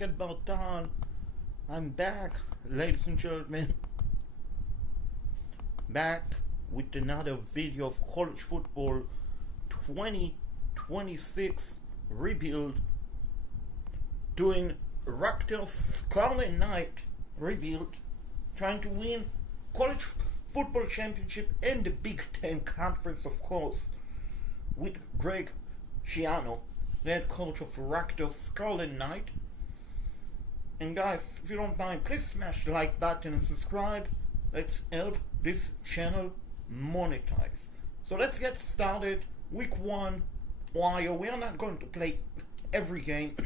basketball town. I'm back, ladies and gentlemen. Back with another video of college football 2026 rebuild. Doing Rutgers Scarlet Knights rebuild. Trying to win college football championship and the Big Ten conference, of course. With Greg Schiano, the head coach of Rutgers Scarlet Knights. And guys, if you don't mind, please smash the like button and subscribe. Let's help this channel monetize. So let's get started. Week 1, Ohio. We are not going to play every game,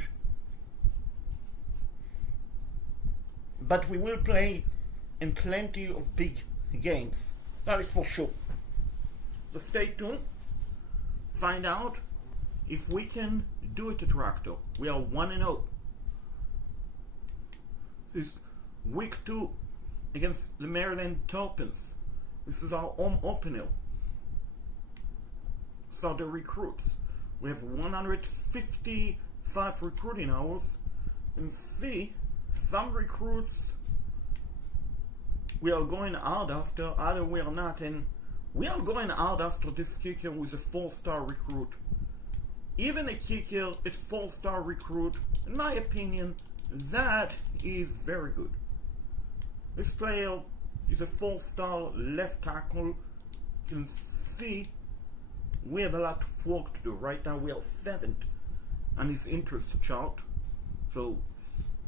but we will play in plenty of big games. That is for sure. So stay tuned. Find out if we can do it at Rutgers. We are 1-0. This is week 2 against the Maryland Terrapins. This is our home opener. So the recruits. We have 155 recruiting hours. And see, some recruits we are going out after, other we are not. And we are going out after this kicker with a 4-star recruit. Even a kicker at 4-star recruit, in my opinion, that is very good. This player is a 4-star left tackle. You can see we have a lot of work to do. Right now we are 7th on his interest chart. So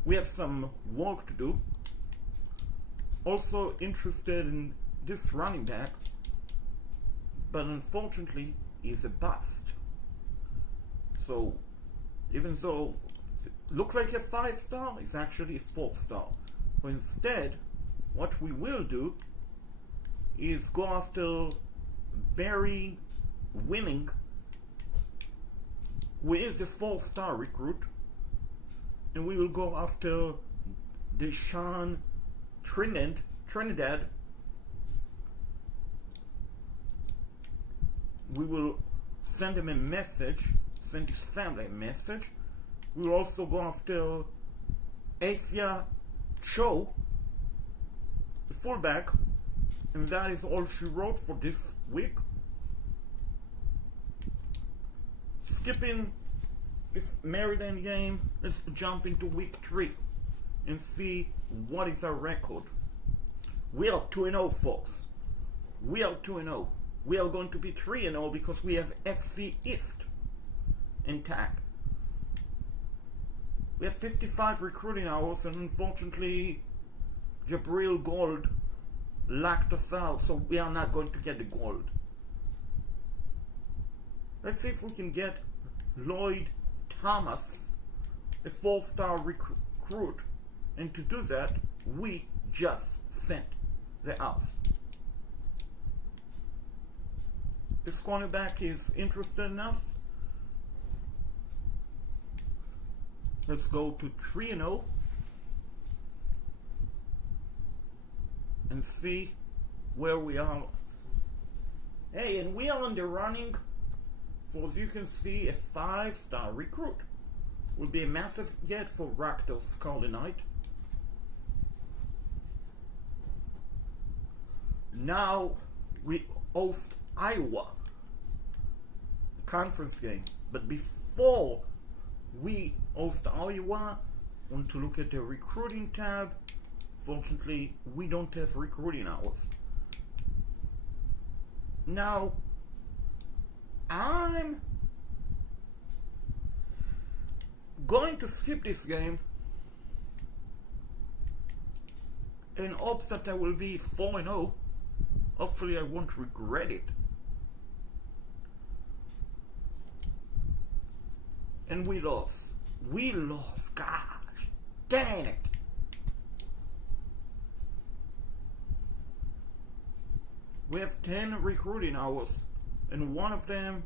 we have some work to do. Also interested in this running back, but unfortunately he's a bust. So even though it looked like a 5-star, it's actually a 4-star. So instead, what we will do is go after Barry Winning, who is a 4-star recruit, and we will go after Deshaun Trinidad. We will send him a message, send his family a message. We will also go after Afia Cho, the fullback, and that is all she wrote for this week. Skipping this Maryland game, let's jump into week 3 and see what is our record. We are 2-0, folks. We are 2-0. We are going to be 3-0 because we have FC East intact. We have 55 recruiting hours, and unfortunately Jabril Gold locked us out, so we are not going to get the gold. Let's see if we can get Lloyd Thomas, a 4-star recruit, and to do that we just sent the house. This cornerback is interested in us. Let's go to 3-0 and see where we are. Hey, and we are on the running for, as you can see, a 5-star recruit. Will be a massive get for Rutgers Scarlet Knights. Now we host Iowa, conference game. But before we host Iowa, I want to look at the recruiting tab. Fortunately, we don't have recruiting hours. Now, I'm going to skip this game in hopes that I will be 4-0. Hopefully I won't regret it. And we lost. We lost. Gosh, dang it. We have 10 recruiting hours, and one of them,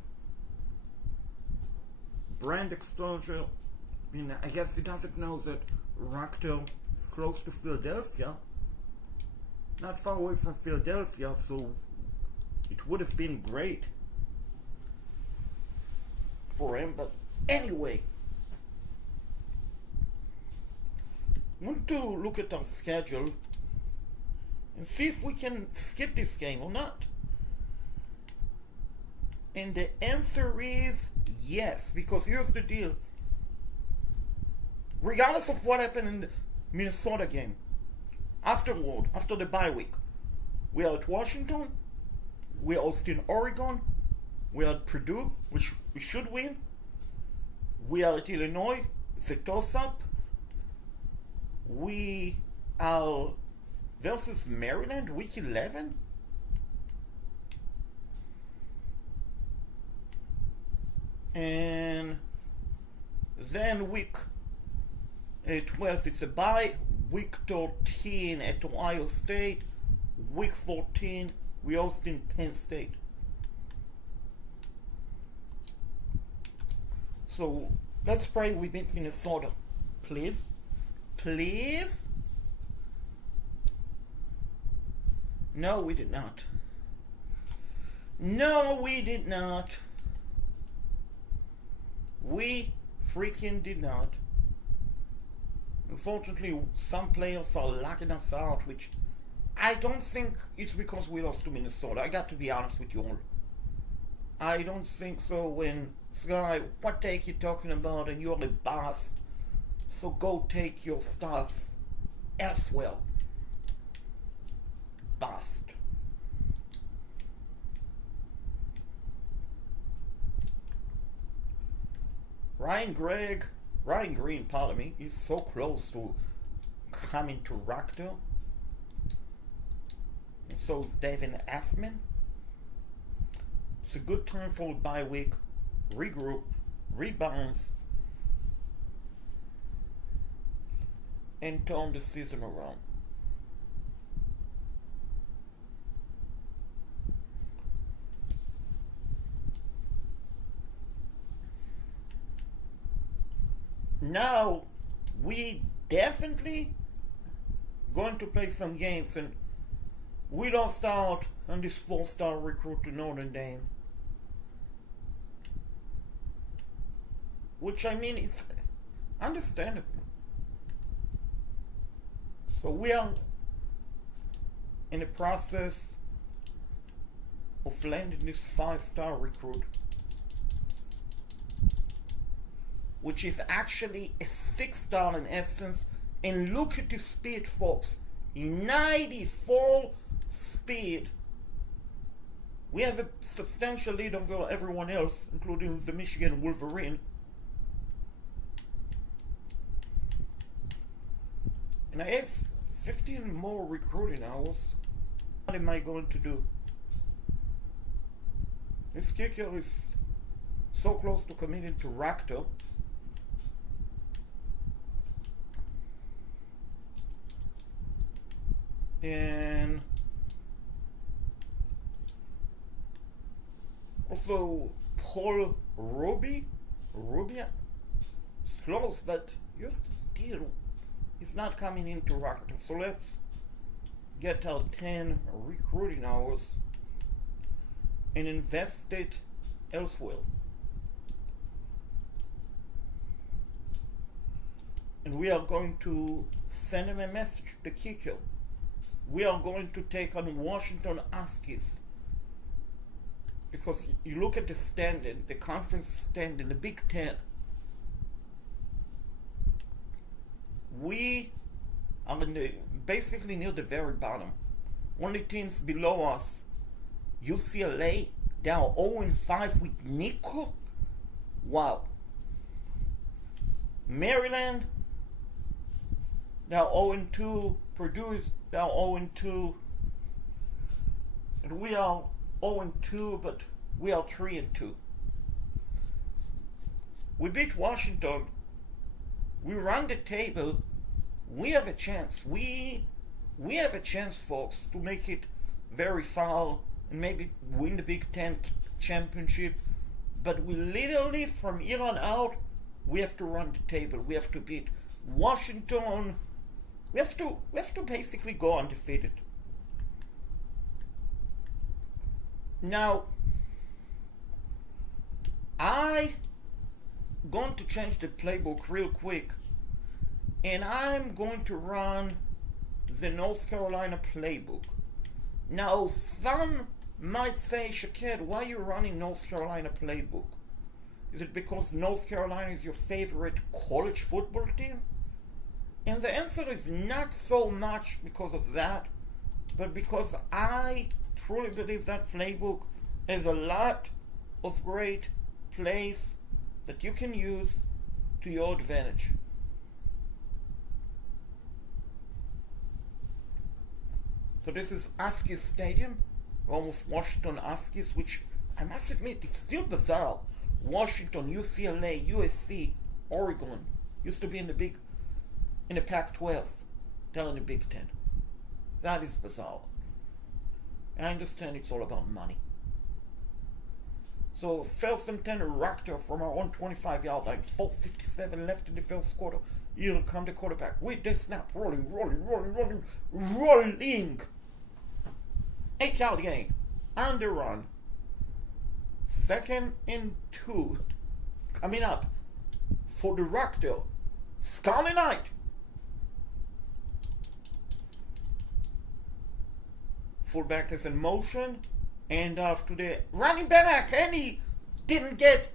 brand exposure. I mean, I guess he doesn't know that Rutgers is close to Philadelphia. Not far away from Philadelphia, so it would have been great for him. But anyway, want to look at our schedule and see if we can skip this game or not. And the answer is yes, because here's the deal. Regardless of what happened in the Minnesota game, afterward, after the bye week, we are at Washington, we are hosting Oregon, we are at Purdue, which we should win, we are at Illinois, it's a toss-up, we are versus Maryland, week 11, and then week 12 it's a bye, week 13 at Ohio State, week 14 we host in Penn State. So let's pray we beat Minnesota, please. Please? No, we did not. No, we did not. We freaking did not. Unfortunately, some players are locking us out, which I don't think it's because we lost to Minnesota. I got to be honest with you all. I don't think so. When Sky, what take you talking about, and you're a boss, so go take your stuff elsewhere. Bust. Ryan Green, pardon me, is so close to coming to Rutgers. And so is Devin Affman. It's a good time for a bye week, regroup, rebalance, and turn the season around. Now, we definitely going to play some games, and we lost out on this 4-star recruit to Notre Dame. Which, I mean, it's understandable. So we are in the process of landing this 5-star recruit, which is actually a 6-star in essence. And look at the speed, folks. 94 speed. We have a substantial lead over everyone else, including the Michigan Wolverine. And I have 15 more recruiting hours. What am I going to do? This kicker is so close to committing to Rutgers. And also Paul Rubia, it's close, but here's the deal, it's not coming into Rutgers. So let's get our 10 recruiting hours and invest it elsewhere. And we are going to send him a message, the kicker. We are going to take on Washington Huskies, because you look at the standing, the conference standing, the Big Ten. We are basically near the very bottom. Only teams below us, UCLA, they are 0-5 with Nico. Wow. Maryland, they are 0-2. Purdue is they are 0-2, and we are 0-2, but we are 3-2. We beat Washington. We run the table. We have a chance. We have a chance, folks, to make it very far and maybe win the Big Ten championship. But we literally, from here on out, we have to run the table. We have to beat Washington. We have to basically go undefeated. Now, I going to change the playbook real quick and I'm going to run the North Carolina playbook. Now, some might say, Shaked, why are you running North Carolina playbook? Is it because North Carolina is your favorite college football team? And the answer is not so much because of that, but because I truly believe that playbook has a lot of great plays that you can use to your advantage. So this is Askis Stadium, almost Washington Askis, which I must admit is still bizarre. Washington, UCLA, USC, Oregon used to be in the Pac-12, now in the Big Ten. That is bizarre. I understand it's all about money. So first and 10, Rutgers from our own 25-yard line, 4:57 left in the first quarter. Here come the quarterback with the snap, rolling. 8-yard gain on the run. 2nd and 2 coming up for the Rutgers Scarlet Knights. Fullback is in motion, and off to the running back, and he didn't get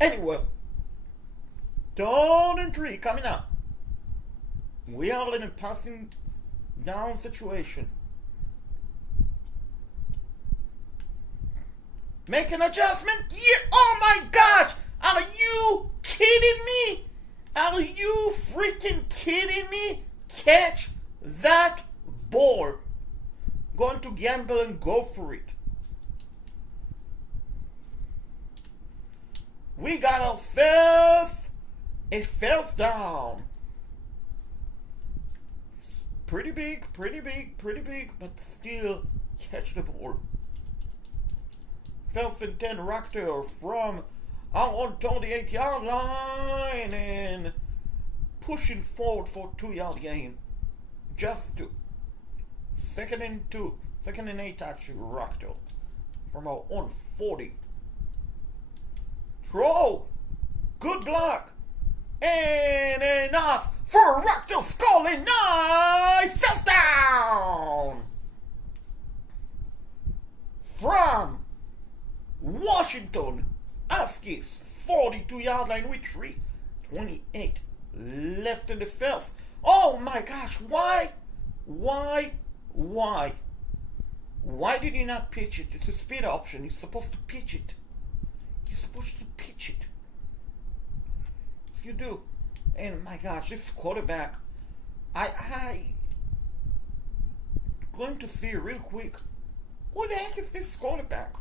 anywhere. 3rd and 3 coming up. We are in a passing down situation. Make an adjustment. Yeah. Oh my gosh! Are you kidding me? Are you freaking kidding me? Catch that ball. Going to gamble and go for it. We got ourselves a first down. Pretty big, but still catch the ball. 1st and 10 Rutgers from our own 28-yard line and pushing forward for 2-yard gain. Just 2. 2nd and 2. 2nd and 8 actually, Rutgers from our own 40. Throw. Good block. And enough for Rutgers Scarlet Knights. First down. From Washington, Askis, 42-yard line with 3:28 left in the first. Oh my gosh, why? Why did he not pitch it? It's a speed option. He's supposed to pitch it. You do. And my gosh, this quarterback, I going to see real quick. Who the heck is this quarterback?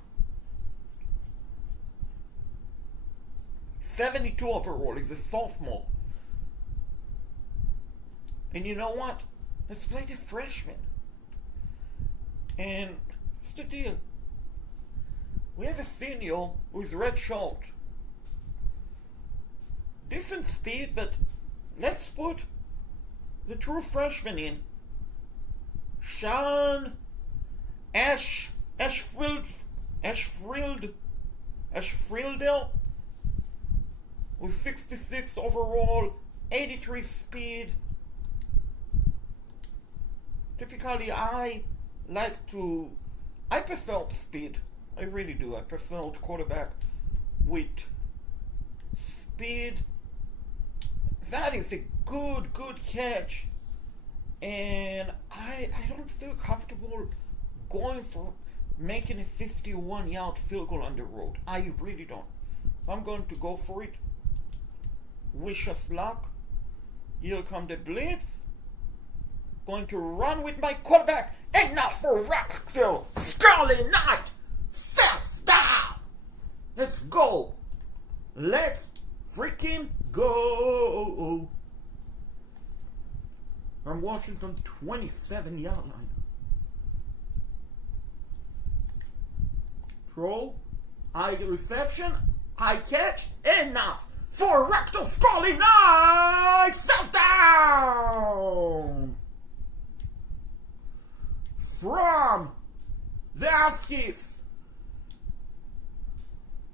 72 overall. He's a sophomore. And you know what? Let's play the freshman. And what's the deal? We have a senior who's red shirt. Decent speed, but let's put the true freshman in. Sean Ashfield with 66 overall, 83 speed. Typically, I prefer speed. I really do. I prefer the quarterback with speed. That is a good catch. And I don't feel comfortable going for making a 51-yard field goal on the road. I really don't. I'm going to go for it. Wish us luck. Here come the blitz. Going to run with my quarterback. Enough for Rutgers Scarlet Knights. First down. Let's go. Let's freaking go. From Washington, 27-yard line. Throw. High reception. High catch. Enough for Rutgers Scarlet Knights. First down. From the Huskies.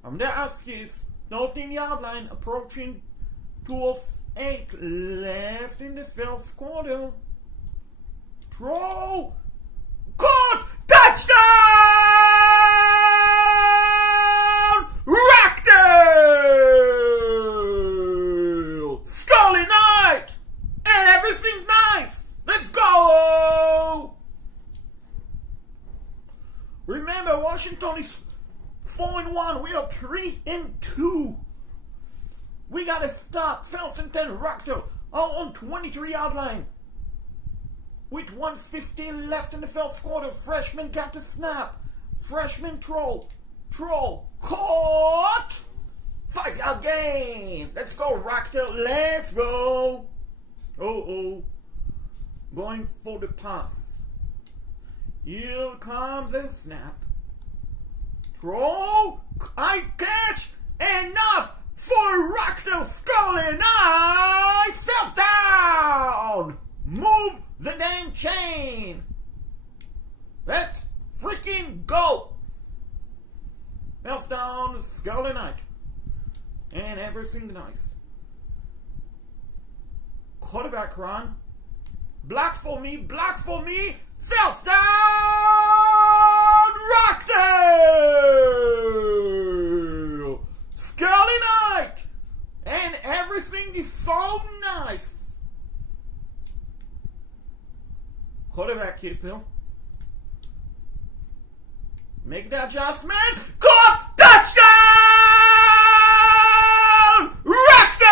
From the Huskies, 13-yard line, approaching 2 8 left in the first quarter. Throw! Caught! Touchdown! Rutgers! Scarlet Knights! And everything nice! Let's go! Remember, Washington is 4-1. We are 3-2. We gotta stop. First and 10, Rutgers are on 23-yard line. With 1:15 left in the first quarter, freshman got the snap. Freshman throw, caught! 5-yard gain. Let's go, Rutgers. Let's go. Going for the pass. Here comes the snap. Throw. I catch. Enough for Rutgers. Scarlet Knights. First down. Move the damn chain. Let's freaking go. First down, Scarlet Knight. And everything nice. Quarterback run. Block for me. First down, Rutgers. Scarlet Knight. And everything is so nice. Quarterback keeper. Make the adjustment. Caught! Touchdown! Rutgers!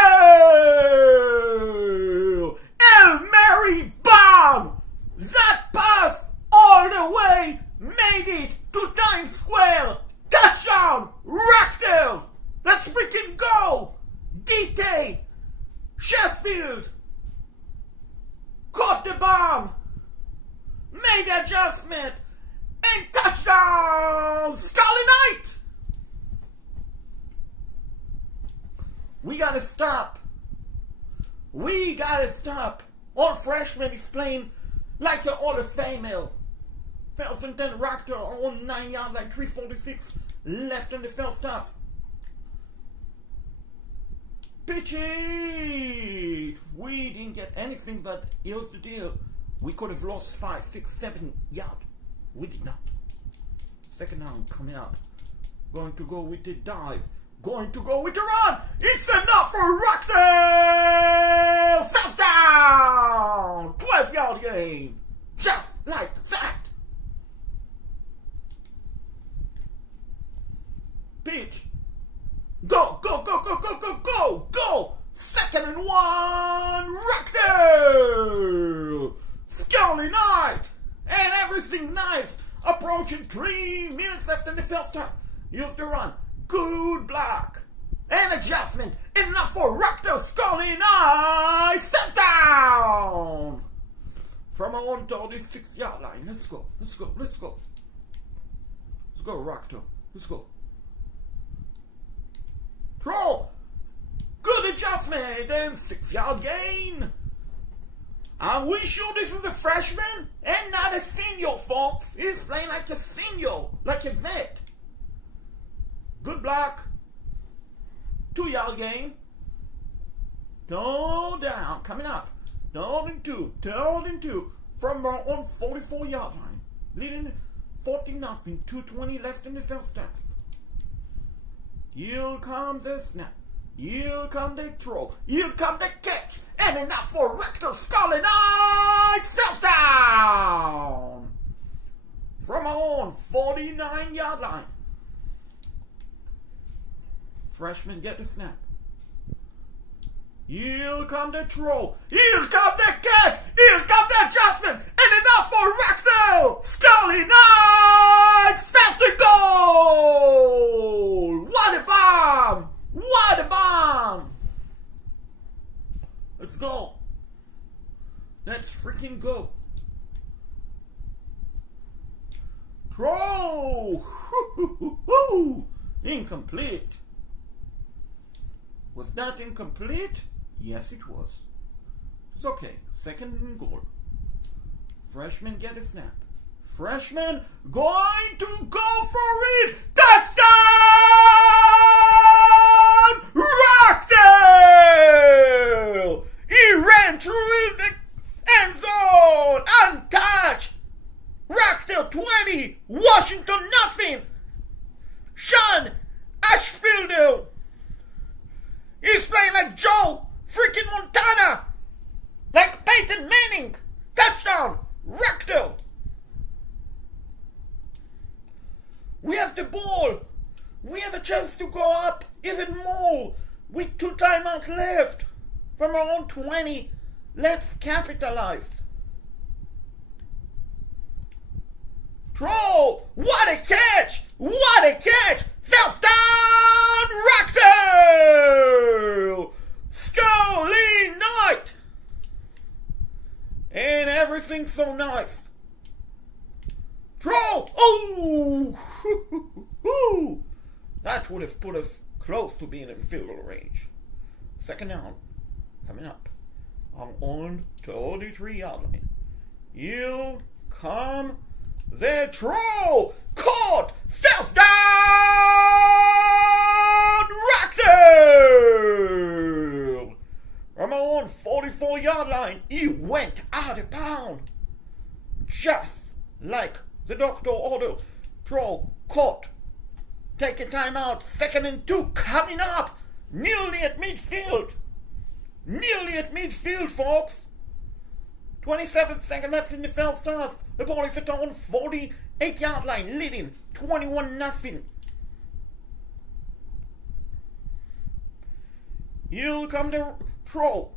El Mary bomb! That pass all the way made it to Times Square. Touchdown! Rutgers! Let's freaking go! DT! Sheffield! Caught the bomb! Made the adjustment! And touchdown! Scarlet Knight! We gotta stop. All freshmen is playing like an Hall of Famer. First and 10 Rutgers on 9-yard line, 3:46 left in the first half. Pitch it! We didn't get anything, but here's the deal. We could have lost 5, 6, 7 yards. We did not. Second down coming up. Going to go with the dive. Going to go with the run. It's enough for Rutgers! First down! 12-yard gain. Just like that. Pitch. Go! Second and 1. Rutgers! Scarlet Knight! And everything nice. Approaching 3 minutes left in the first half. Here's the run. Good block. And adjustment. Enough for Rutgers. Scarlet Knights. First down. From our own 36-yard line. Let's go, Rutgers. Let's go. Throw. Good adjustment. And 6-yard gain. Are we sure this is a freshman and not a senior, folks? He's playing like a senior, like a vet. Good block. 2-yard gain. Throw down. Coming up. Third and two. From our own 44-yard line. Leading 14-0. 2:20 left in the first half. Here comes the snap. Here comes the throw. Here comes the catch. And enough for Rutgers. Scarlet Knights. First down. From our own 49-yard line. Freshmen get the snap. Here come the throw. Here come the catch. Here come the adjustment. And enough for Rutgers. Scarlet Knights. First and goal. What a bomb. Let's go. Let's freaking go. Throw. Incomplete. Was that incomplete? Yes, it was. It's okay. Second and goal. Freshman get a snap. Freshman going to go for it. Touchdown! Rutgers! and through the end zone, untouched. Rutgers 20, Washington nothing. Sean Ashfield, he's playing like Joe freaking Montana, like Peyton Manning. Touchdown, Rutgers. We have the ball. We have a chance to go up even more with 2 timeouts left from our own 20. Let's capitalize. Throw! What a catch! What a catch! First down, Rutgers! Scarlet Knights! And everything's so nice. Throw! Oh! That would have put us close to being in field goal range. Second down, coming up. I'm on 33-yard line. You come. The throw! Caught! First down! Rutgers! From our own 44-yard line, he went out of bounds. Just like the doctor ordered. Throw, caught. Take a timeout. 2nd and 2 coming up. Nearly at midfield. Nearly at midfield, folks. 27 seconds left in the first half. The ball is at our own 48-yard line, leading 21-0. Here come the throw.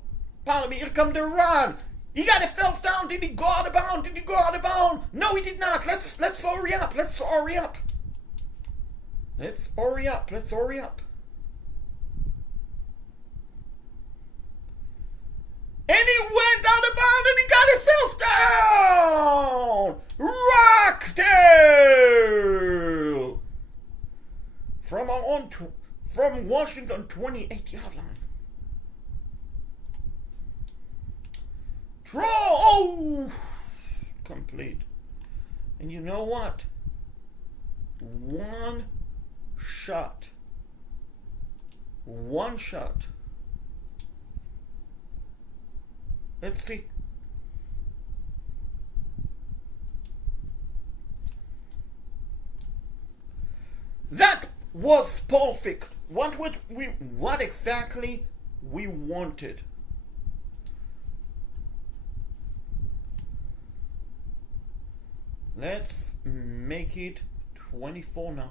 Pardon me, here come the run. He got a first down. Did he go out of bounds? Did he go out of bounds? No, he did not. Let's hurry up. Let's hurry up. Let's hurry up. Let's hurry up. And he went out of bounds and he got a first down! Rutgers! From our own from Washington 28-yard line. Throw! Oh! Complete. And you know what? One shot. Let's see. That was perfect. What exactly we wanted. Let's make it 24-0.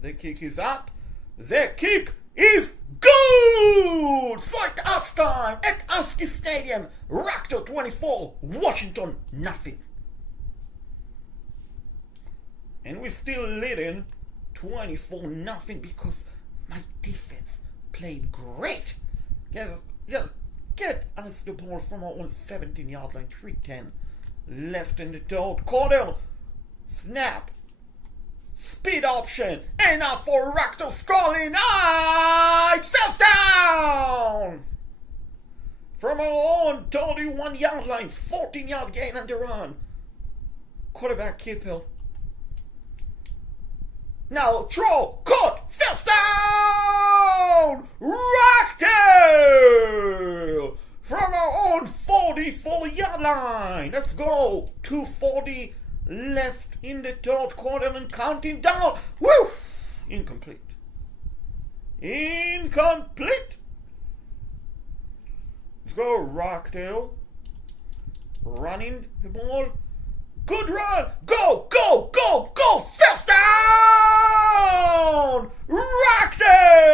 The kick is up. The kick is good! So at halftime at Husky Stadium, Rutgers 24, Washington nothing. And we're still leading 24-0 because my defense played great. Get us the ball from our own 17-yard line, 3:10 left in the third quarter. Snap. Speed option. Enough for Rutgers Scarlet Knights. First down. From our own 31-yard line, 14-yard gain on the run. Quarterback keeper. Now throw, caught, first down! Rutgers! From our own 44-yard line. Let's go. 2:40 left in the third quarter and counting down. Woo! Incomplete. Let's go, Rutgers. Running the ball. Good run! Go! First down! Rutgers!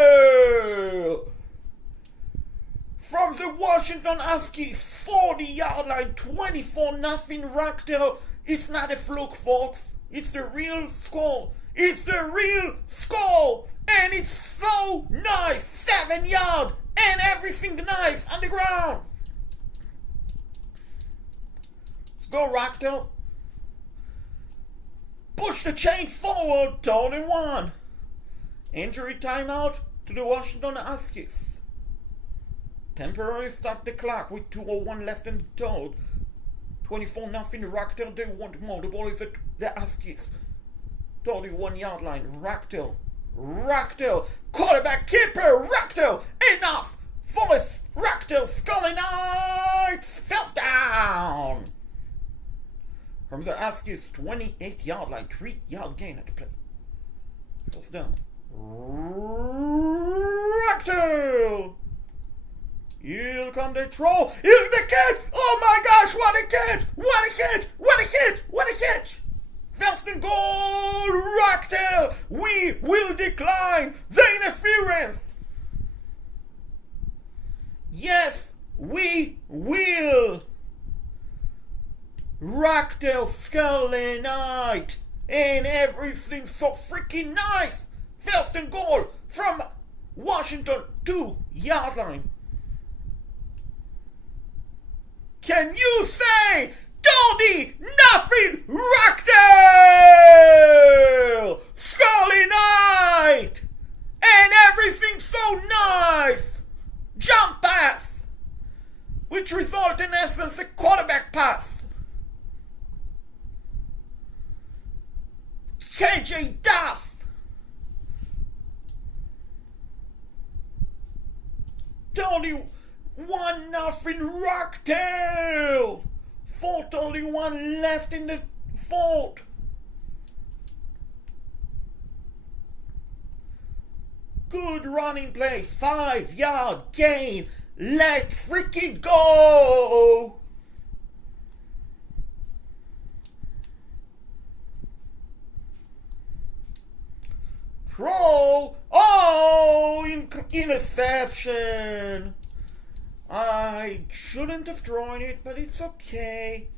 From the Washington Husky 40-yard line, 24-0 Rutgers. It's not a fluke, folks. It's the real score. And it's so nice. 7 yards and everything nice on the ground. Let's go, Rutgers. Push the chain forward, 3rd and 1. Injury timeout to the Washington Huskies. Temporarily start the clock with 2:01 left in the third. 24-0 Rutgers. They want more. The ball is at the Huskies. 31-yard line. Rutgers. Quarterback keeper. Rutgers. Enough for Rutgers. Rutgers Scarlet Knights! First down! From the Huskies 28-yard line, 3-yard gain at the play. First down. Rutgers! Here come the throw. Here's the catch. Oh my gosh, what a catch! What a catch! What a catch! What a catch! First and goal, Rutgers! We will decline the interference. Yes, we will. Rutgers Scarlet Knight. And everything so freaking nice. First and goal from Washington 2-yard line. Can you say, Dodie, nothing, Rutgers, Scarlet Knight, and everything so nice, jump pass, which result in essence a quarterback pass. KJ Duff. Dodie, 1-0 Rutgers. 4:31 left in the fourth. Good running play, 5-yard gain. Let's freaking go. Throw. Oh, interception. I shouldn't have thrown it, but it's okay.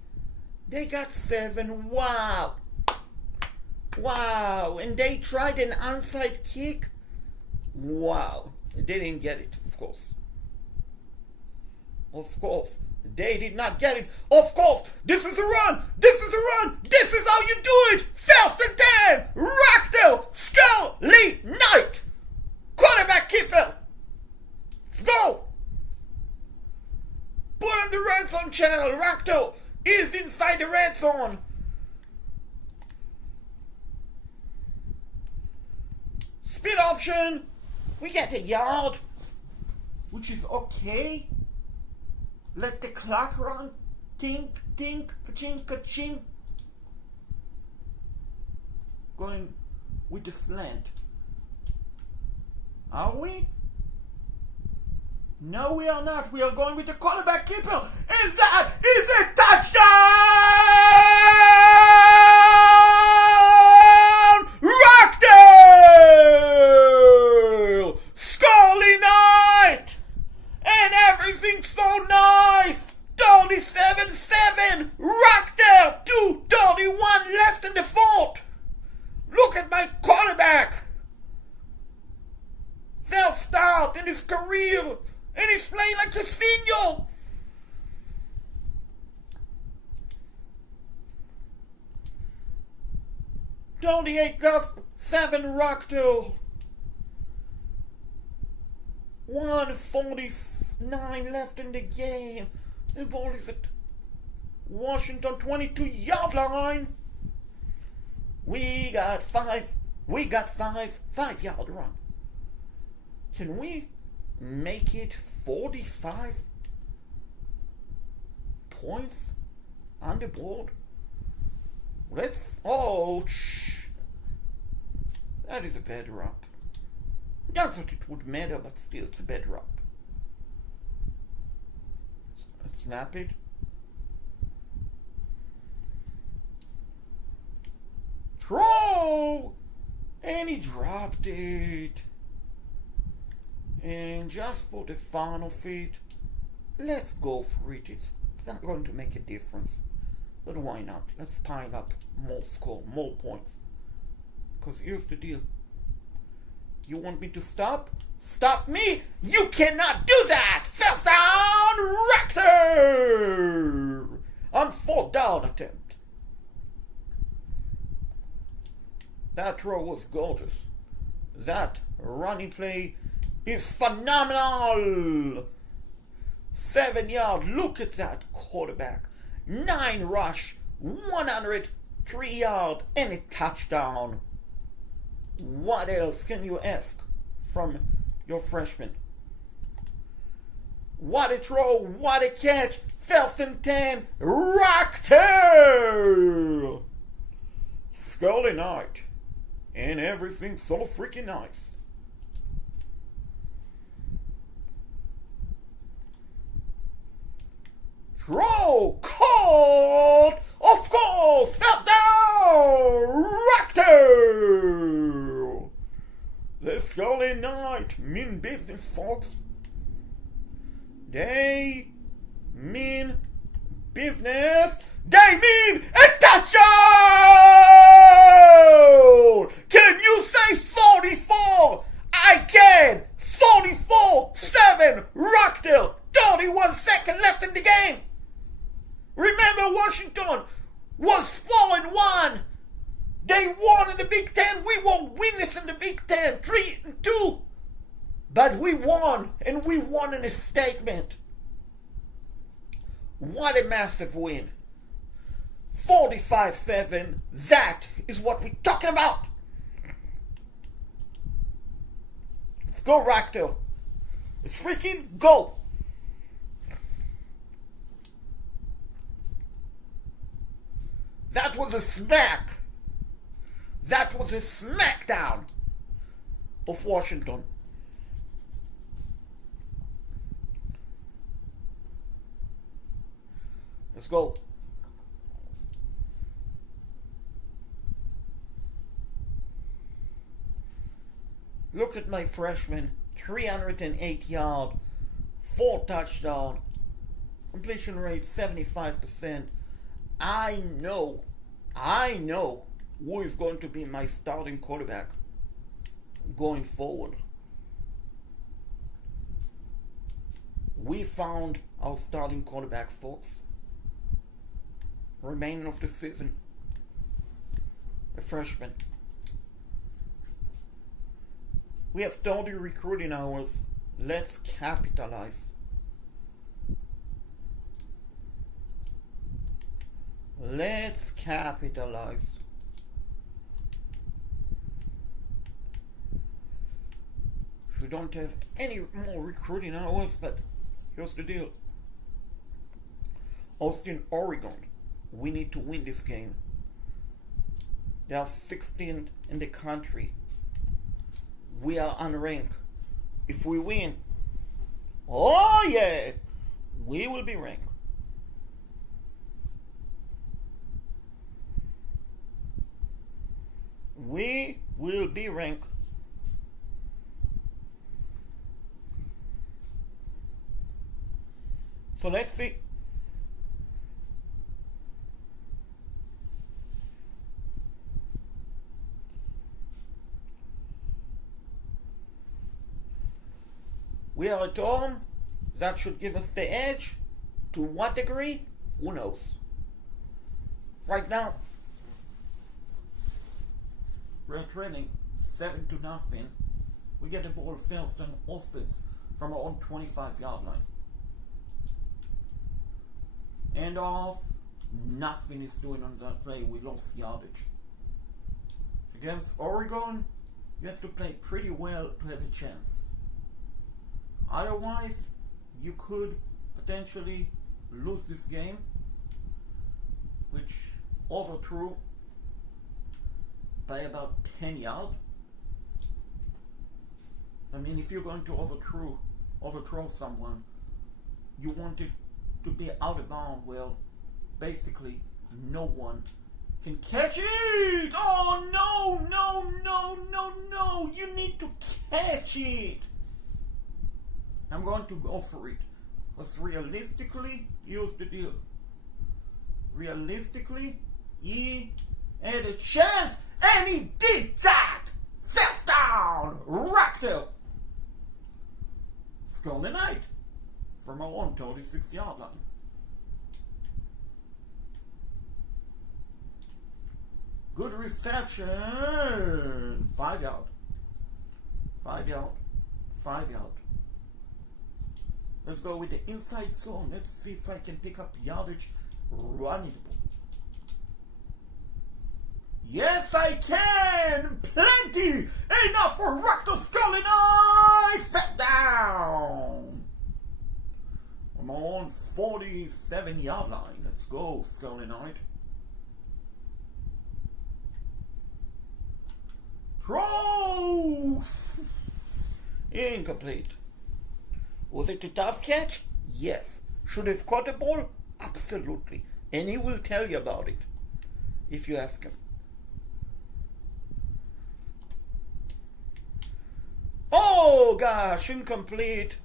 They got 7. Wow. Wow. And they tried an onside kick. Wow. They didn't get it, of course. Of course. They did not get it. Of course. This is a run. This is a run. This is how you do it. First and 10. Rutgers Scarlet Knight. Quarterback keeper. Let's go. Put on the red zone channel. Rutgers is inside the red zone. Speed option. We get a yard, which is okay. Let the clock run. Tink, tink, ka-ching, ka-ching. Going with the slant. Are we? No, we are not. We are going with the quarterback keeper. And that is a touchdown! Rutgers! Scarlet Knight! And everything's so nice! 37-7! Rutgers! 2:31 left in the fourth! Look at my quarterback! First start in his career! And he's playing like a senior. $28-7 Rutgers. 1:49 left in the game. The ball is at Washington 22-yard line. We got 5. 5-yard run. Can we make it 45 points on the board? Let's. Ouch! That is a bad drop. Not that it would matter, but still, it's a bad drop. Let's snap it. Throw! And he dropped it. And just for the fun of it, let's go for it. It's not going to make a difference. But why not? Let's pile up more score, more points. Because here's the deal. You want me to stop? Stop me? You cannot do that! First down, Rutgers! On 4th down attempt. That throw was gorgeous. That running play is phenomenal. 7 yard. Look at that quarterback. 9 rush, 103 yard, and a touchdown. What else can you ask from your freshman? What a throw, what a catch. First and 10, Rutgers! Scarlet Knights. And everything so freaking nice. Throw caught, of course, fell down, Rutgers. The Scarlet Knights mean business, folks. They mean business. They mean a touchdown! Can you say 44? I can! 44-7, Rutgers. 31 seconds left in the game. Remember, Washington was 4-1. They won in the Big Ten. We were winners in the Big Ten, 3-2. But we won, and we won in a statement. What a massive win. 45-7. That is what we're talking about. Let's go, Rutgers. Let's freaking go. That was a smack. That was a smackdown of Washington. Let's go. Look at my freshman. 308 yards, 4 touchdowns, completion rate 75%. I know who is going to be my starting quarterback going forward. We found our starting quarterback, folks. Remaining of the season. A freshman. We have 30 recruiting hours. Let's capitalize. Let's capitalize. We don't have any more recruiting hours, but here's the deal. Austin, Oregon. We need to win this game. They are 16th in the country. We are unranked. If we win, oh yeah, we will be ranked. We will be ranked. So let's see. We are at home. That should give us the edge. To what degree? Who knows? Right now, we're trailing 7-0. We get the ball first on offense from our own 25-yard line. End off. Nothing is doing on that play. We lost yardage. Against Oregon, you have to play pretty well to have a chance. Otherwise, you could potentially lose this game, which overthrew by about 10 yards. I mean, if you're going to overthrow someone, you want it to be out of bounds. Well, basically, no one can catch it. Oh, no, no, no, no, no. You need to catch it. I'm going to go for it. Because realistically, here's the deal. Realistically, he had a chance, and he did that! First down! Rutgers! Scarlet Knights from our own 36-yard line. Good reception! 5 yard. 5 yard. 5 yard. Let's go with the inside zone. Let's see if I can pick up yardage running the ball. Yes, I can! Plenty! Enough for Rutgers Scarlet Knights! First down! I'm on 47-yard line. Let's go, Scarlet Knight. Throw! Incomplete. Was it a tough catch? Yes. Should have caught the ball? Absolutely. And he will tell you about it if you ask him. Oh gosh, incomplete.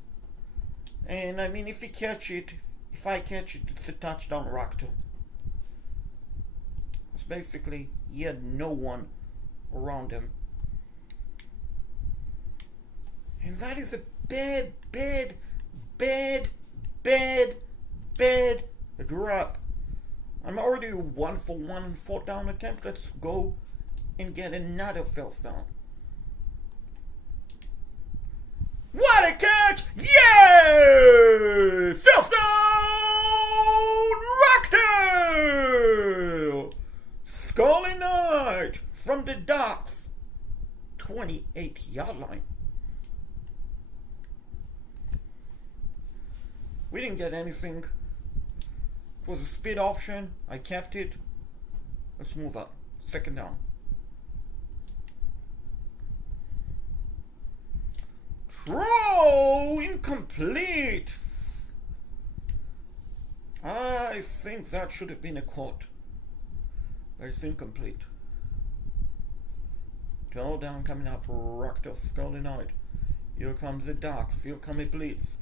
And I mean, if I catch it, it's a touchdown Rutgers. It's basically, he had no one around him. And that is a bad drop. I'm already 1 for 1 on 4th down attempt. Let's go and get another first down. What a catch! Yeah! First down! Rutgers! Scarlet Knight from the docks. 28-yard line. We didn't get anything. It was a speed option. I kept it. Let's move up. 2nd down. Throw! Incomplete! I think that should have been a caught. But it's incomplete. Throw down coming up. Rutgers, Scarlet Knight. Here comes the Ducks. Here come a blitz.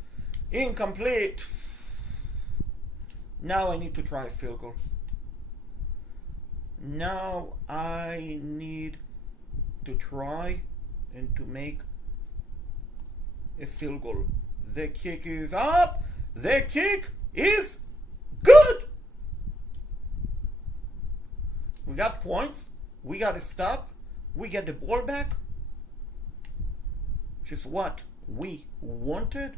Incomplete! Now I need to try a field goal. Now I need to try and to make a field goal. The kick is up. The kick is good. We got points. We got a stop. We get the ball back. Which is what we wanted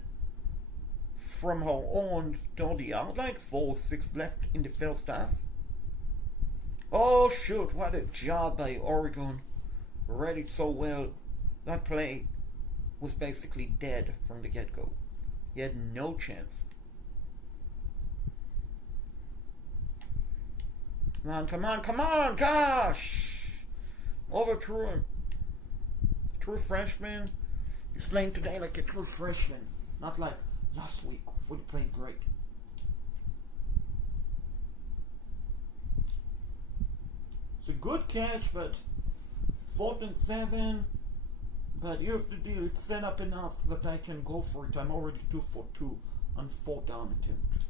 from our own 30-yard line. 4:06 left in the first half. Oh shoot, what a job by Oregon. Read it so well. That play was basically dead from the get-go. He had no chance. Come on, gosh! Overthrew him. True freshman. He's playing today like a true freshman. Not like last week when he played great. It's a good catch, but 4th and 7. But here's the deal, it's set up enough that I can go for it. I'm already 2 for 2 on 4th down attempt.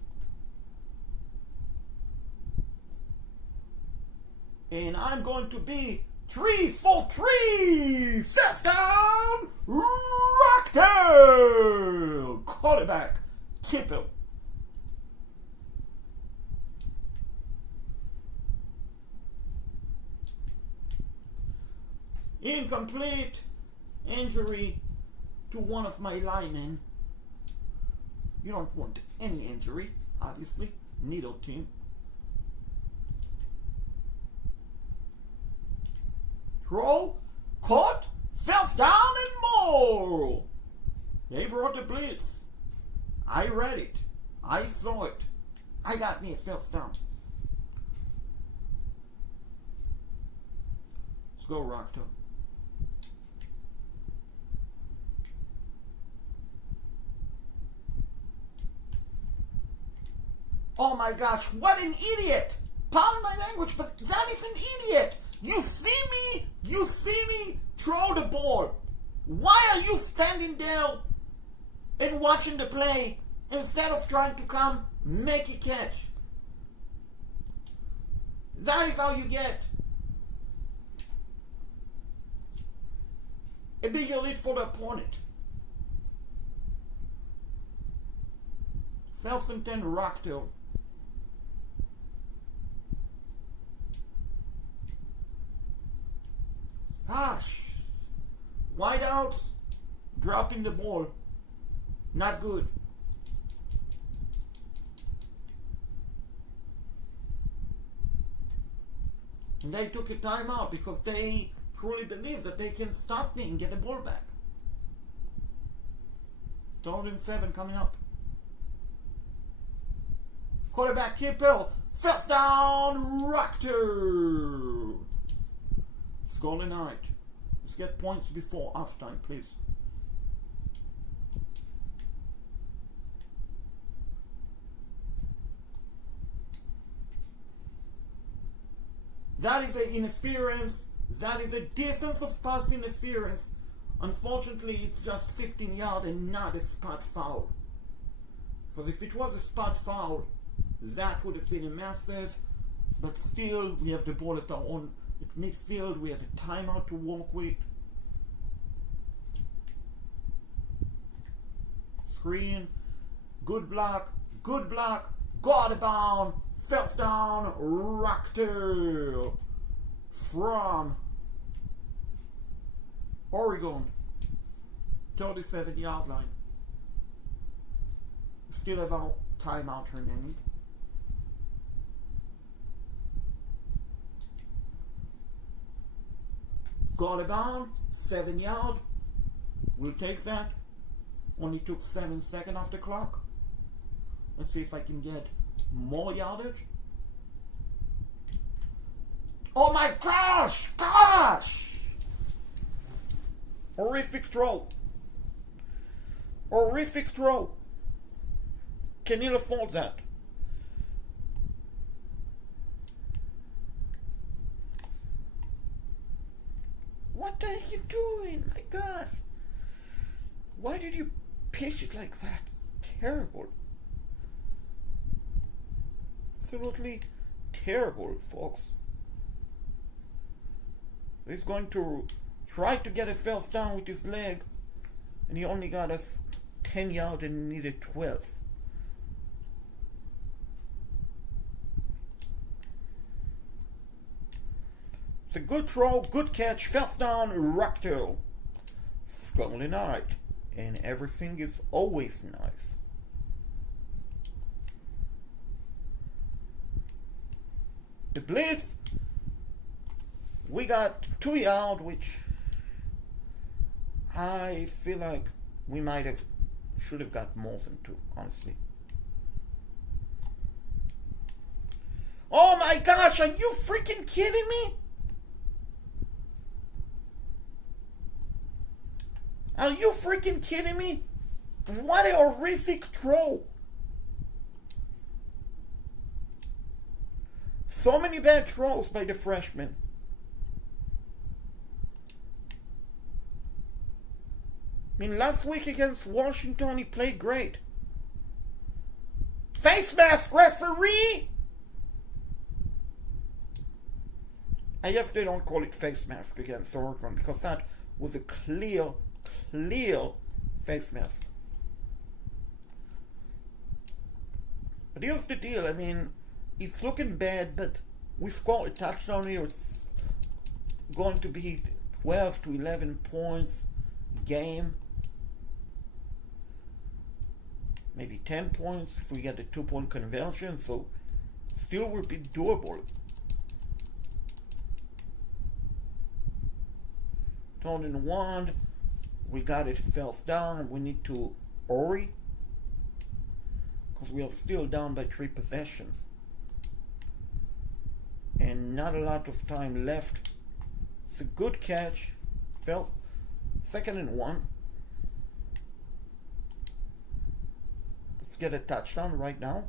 And I'm going to be 3 for 3! First down! Rutgers! Quarterback, keep him. Incomplete. Injury to one of my linemen. You don't want any injury, obviously. Neither team. Throw, caught, first down and more. They brought the blitz. I read it. I saw it. I got me a first down. Let's go, Rutgers. Oh my gosh, what an idiot! Pardon my language, but that is an idiot! You see me throw the ball. Why are you standing there and watching the play instead of trying to come make a catch? That is how you get a bigger lead for the opponent. 1st and 10 Rutgers. Gosh, wideouts, dropping the ball, not good. And they took a timeout because they truly believe that they can stop me and get the ball back. 3rd and 7 coming up. Quarterback Kippel. First down, Rutgers. Scarlet Knights. Let's get points before halftime, please. That is an interference. That is a defensive pass interference. Unfortunately, it's just 15 yards and not a spot foul. Because if it was a spot foul, that would have been a massive. But still, we have the ball at our own midfield. We have a timeout to work with. Screen. Good block. Good block. Got it bound. First down. Rutgers from Oregon. 37-yard line. Still have our timeout remaining. Got it bound. 7 yard. We'll take that. Only took 7 seconds off the clock. Let's see if I can get more yardage. Oh my gosh! Gosh! Horrific throw. Horrific throw. Can you afford that? What are you doing? My God. Why did you pitch it like that? Terrible. Absolutely terrible, folks. He's going to try to get a first down with his leg, and he only got us 10 yards and needed 12. It's a good throw, good catch, first down, Rutgers. Scarlet Knights, and everything is always nice. The blitz, we got 2 yards, which I feel like we should have got more than 2, honestly. Oh my gosh, are you freaking kidding me? Are you freaking kidding me? What a horrific throw. So many bad throws by the freshman. I mean, last week against Washington, he played great. Face mask, referee! I guess they don't call it face mask against Oregon because that was a clear face mask. But here's the deal. I mean, it's looking bad, but we scored a touchdown here. It's going to be 12 to 11 points game. Maybe 10 points if we get a 2-point conversion. So still will be doable. Turn in 1. We got it first down. We need to hurry because we are still down by 3 possessions. And not a lot of time left. It's a good catch. Second and 1. Let's get a touchdown right now.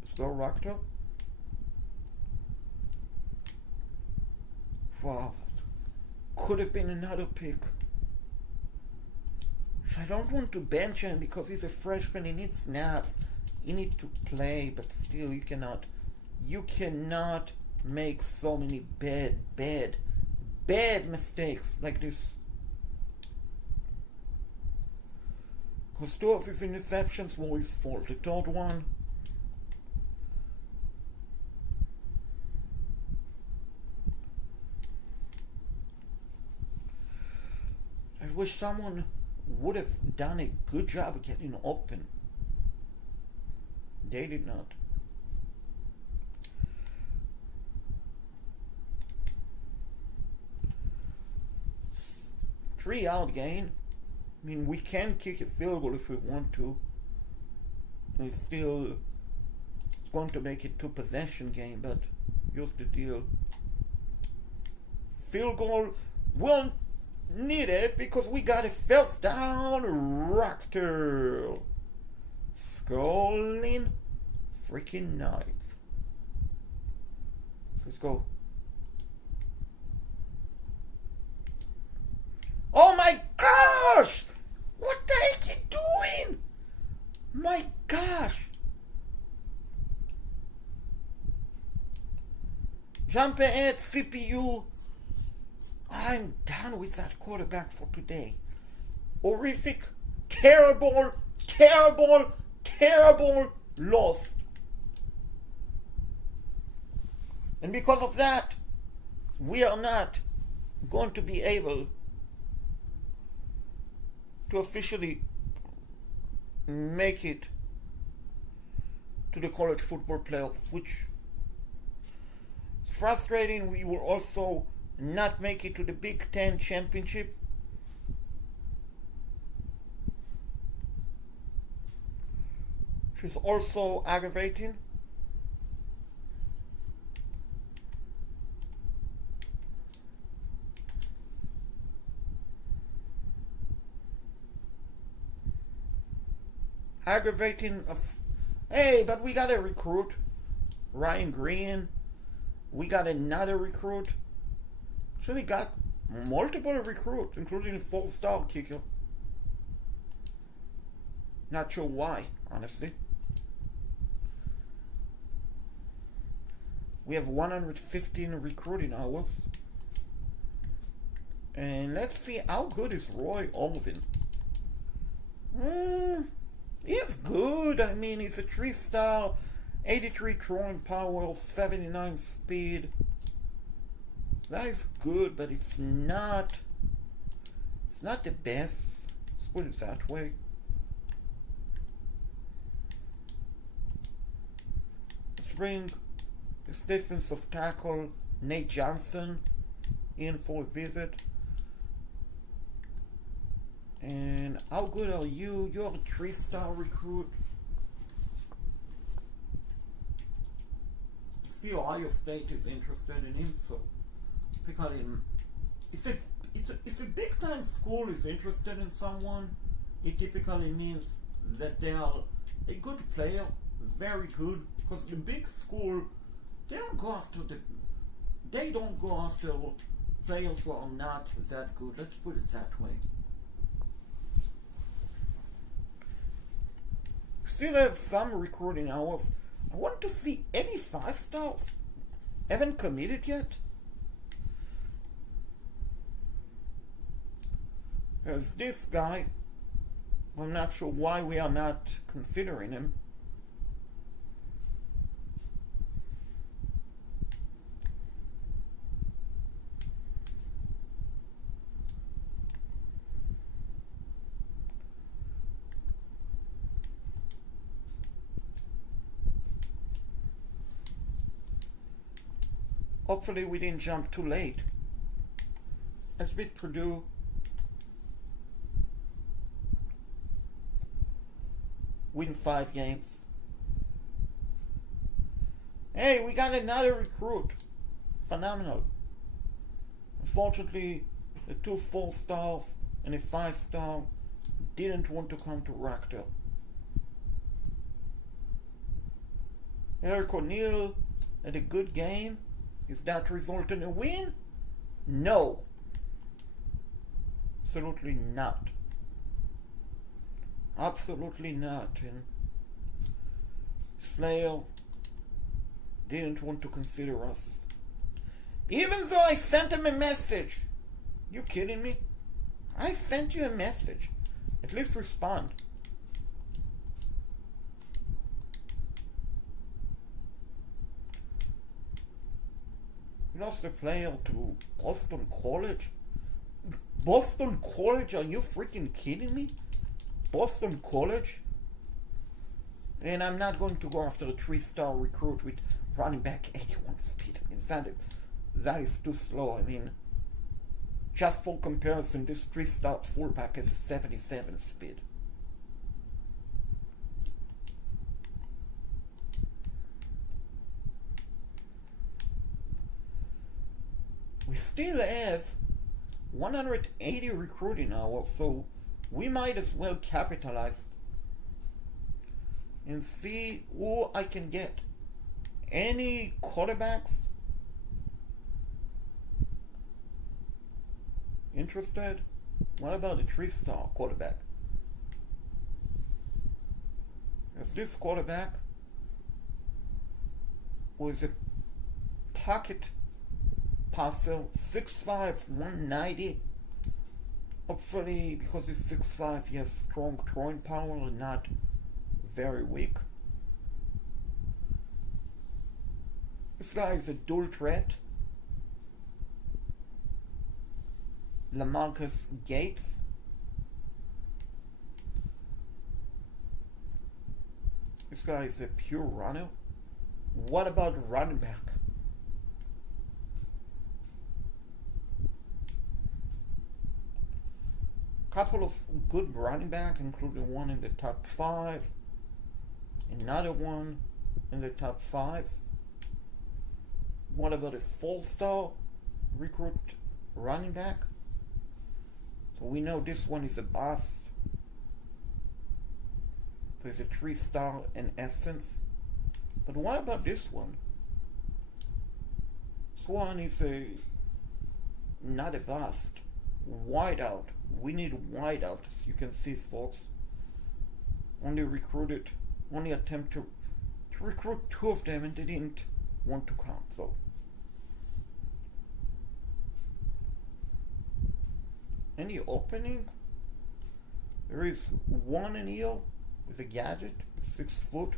Let's go, Rutgers. Wow. Could have been another pick. I don't want to bench him because he's a freshman. He needs snaps. He needs to play, but still you cannot make so many bad mistakes like this. Because 2 of his interceptions were his fault. The third one, I wish someone would have done a good job of getting open. They did not. Three out gain. I mean, we can kick a field goal if we want to. It's still going to make it 2-possession game, but here's the deal. Field goal won't need it because we got a first down. Rutgers. Scarlet freaking Knights. Let's go. Oh my gosh! What the heck are you doing? My gosh! Jump ahead, CPU. I'm done with that quarterback for today. Horrific, terrible, terrible, terrible loss. And because of that, we are not going to be able to officially make it to the college football playoff, which is frustrating. We will also not make it to the Big Ten championship. Which is also aggravating. Hey, but we got a recruit, Ryan Green. We got another recruit. Actually got multiple recruits, including a 4-star kicker. Not sure why, honestly. We have 115 recruiting hours. And let's see, how good is Roy Olvin? He's good. I mean, he's a 3-star, 83 throwing power, 79 speed. That is good, but it's not the best. Let's put it that way. Let's bring this defensive tackle, Nate Johnson, in for a visit. And how good are you? You're a 3-star recruit. See, Ohio State is interested in him, so pick on him. If a big time school is interested in someone, it typically means that they are a good player, very good. Because the big school, they don't go after players who are not that good. Let's put it that way. Still have some recruiting hours. I want to see any 5-stars. Haven't committed yet. There's this guy. I'm not sure why we are not considering him. Hopefully we didn't jump too late. Let's beat Purdue. Win 5 games. Hey, we got another recruit. Phenomenal. Unfortunately, the 2 4-stars and a 5-star didn't want to come to Rutgers. Eric O'Neill had a good game. Is that result in a win? No. Absolutely not. Absolutely not. And this player didn't want to consider us. Even though I sent him a message. You kidding me? I sent you a message. At least respond. We lost a player to Boston College. Boston College? Are you freaking kidding me? Boston College? And I'm not going to go after a 3-star recruit with running back 81 speed. I mean, that is too slow. I mean, just for comparison, this 3-star fullback has a 77 speed. still have 180 recruiting hours, so we might as well capitalize and see who I can get. Any quarterbacks interested? What about a 3-star quarterback? There's this quarterback who is a pocket passer, 6'5", 190. Hopefully, because he's 6'5", he has strong throwing power and not very weak. This guy is a dual threat. LaMarcus Gates. This guy is a pure runner. What about running back? Couple of good running back, including one in the top 5, another one in the top 5. What about a 4-star recruit running back? So we know this one is a bust. So it's a 3-star in essence. But what about this one? This one is not a bust. Wideout. We need wideout, as you can see, folks. Only attempt to recruit 2 of them, and they didn't want to come. So any opening? There is one in here with a gadget, 6 foot,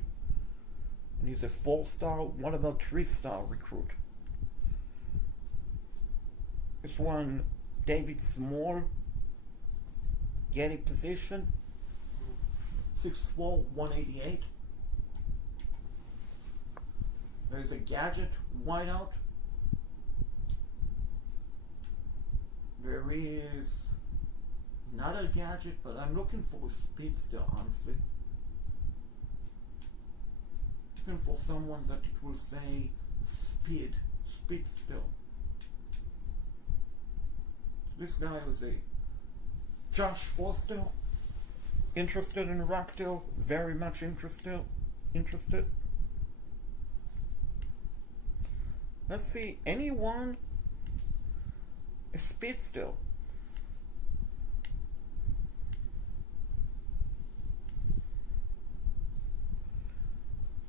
and he's a 4-star. What about 3-star recruit? This one, David Small, getting position, 6'4", 188. There's a gadget wideout. There is not a gadget, but I'm looking for a speedster, honestly. Looking for someone that it will say speedster. This guy was a Josh Foster, interested in Rutgers, very much interested. Let's see, anyone a speedster?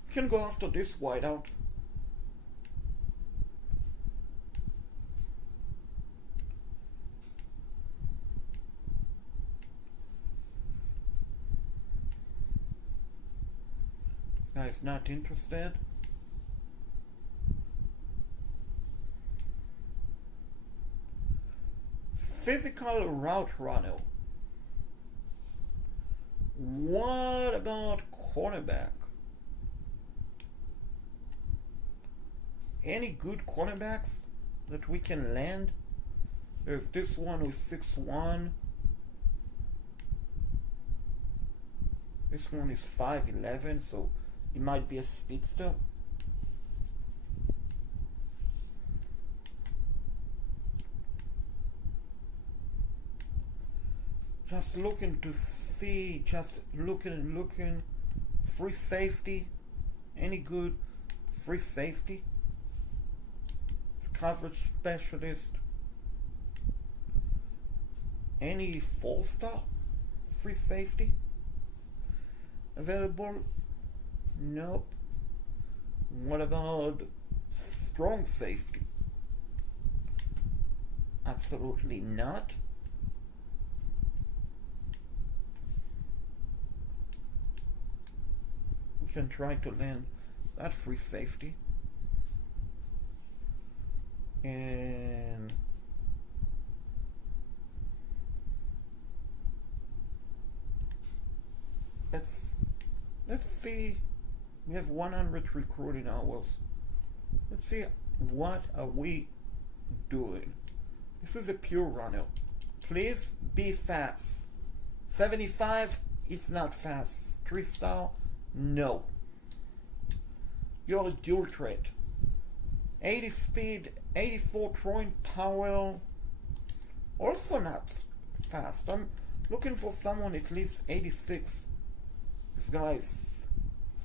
You can go after this wideout. Guy's not interested. Physical route runner. What about cornerback? Any good cornerbacks that we can land? There's this one who's 6'1". This one is 5'11", so he might be a speedster. Just looking to see, looking. Free safety. Any good free safety? Coverage specialist. Any 4-star free safety available? Nope. What about strong safety? Absolutely not. We can try to land that free safety. And let's see. We have 100 recruiting hours. Let's see, what are we doing? This is a pure runner. Please be fast. 75, it's not fast. 3-star, no. You're a dual threat. 80 speed, 84 throwing power. Also not fast. I'm looking for someone at least 86. This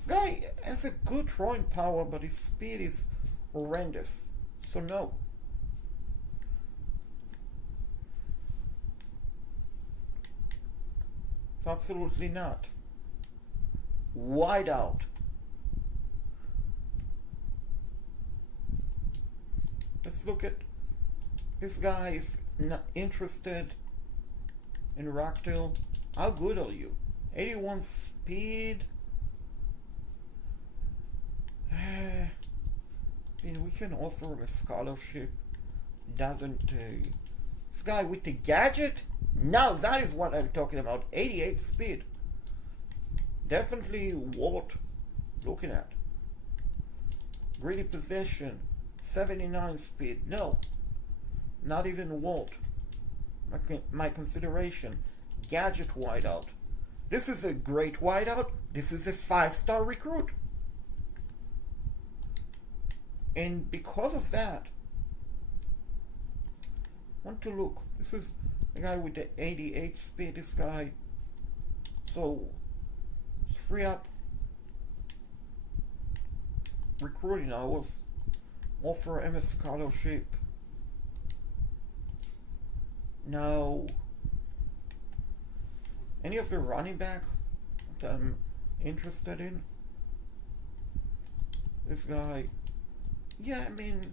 guy has a good throwing power, but his speed is horrendous. So no. Absolutely not. Wide out. Let's look at this guy. Is not interested in Rutgers. How good are you? 81 speed. We can offer him a scholarship. Doesn't this guy with the gadget? No, that is what I'm talking about. 88 speed. Definitely worth looking at. Greedy possession. 79 speed. No. Not even worth my consideration. Gadget wideout. This is a great wideout. This is a 5-star recruit. And because of that, I want to look. This is the guy with the 88 speed. This guy. So, free up recruiting hours. Offer him a scholarship. No. Any of the running back that I'm interested in? This guy. Yeah, I mean,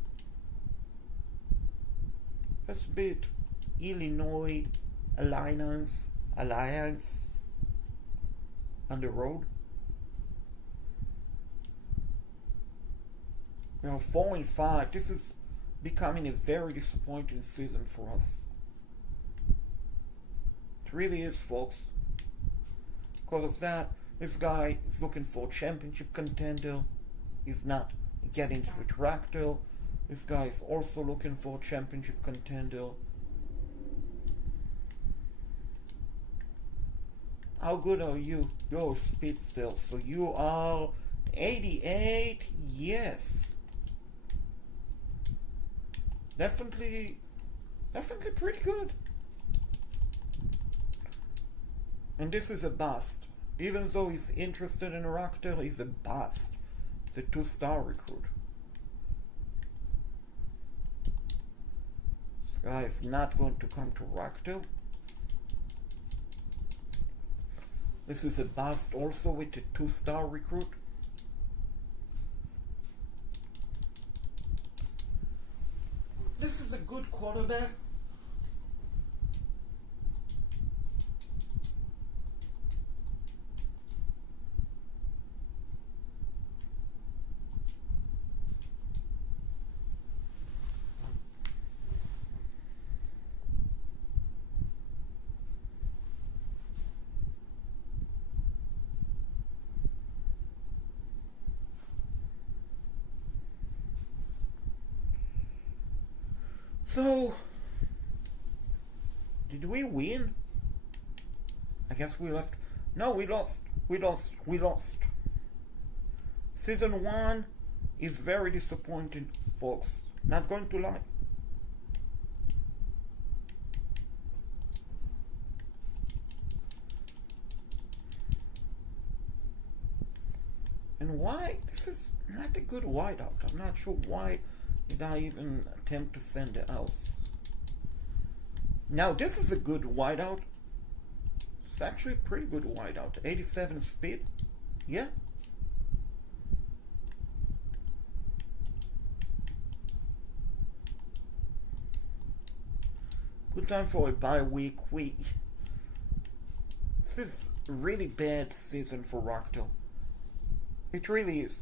that's a bit Illinois Alliance on the road. We are 4-5. This is becoming a very disappointing season for us. It really is, folks. Because of that, this guy is looking for a championship contender. He's not getting to it Rutgers. This guy is also looking for a championship contender. How good are you? You're speed still. So you are 88. Yes. Definitely pretty good. And this is a bust. Even though he's interested in Rutgers, he's a bust. He's a 2-star recruit. This guy is not going to come to Rutgers. This is a bust also with a 2-star recruit. This is a good quarterback. So, did we win? I guess we left. No, we lost. We lost. Season 1 is very disappointing, folks. Not going to lie. And why? This is not a good wideout. I'm not sure why did I even attempt to send it out. Now this is a good wideout. It's actually a pretty good wideout. 87 speed. Yeah. Good time for a bye week. This is a really bad season for Rutgers. It really is.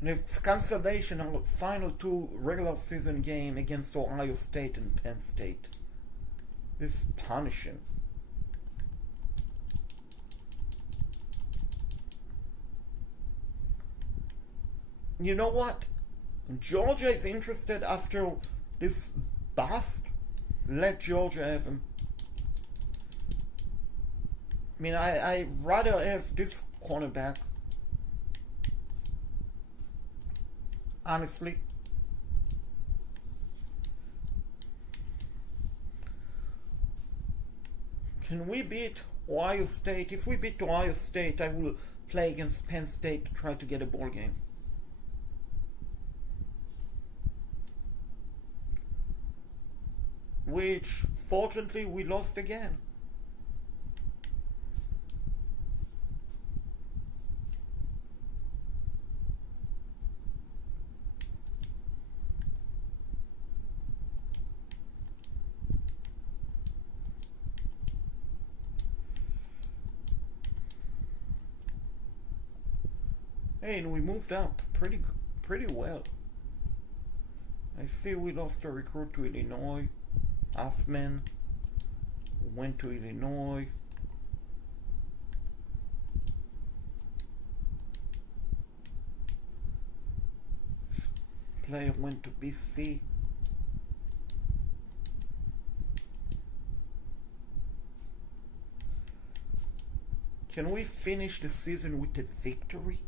And it's consolation on the final 2 regular season game against Ohio State and Penn State. It's punishing. You know what? Georgia is interested after this bust. Let Georgia have him. I mean, I rather have this cornerback. Honestly. Can we beat Ohio State? If we beat Ohio State, I will play against Penn State to try to get a ball game. Which, fortunately, we lost again. Hey, and we moved up pretty well. I see we lost a recruit to Illinois. Hoffman went to Illinois. Player went to BC. Can we finish the season with a victory?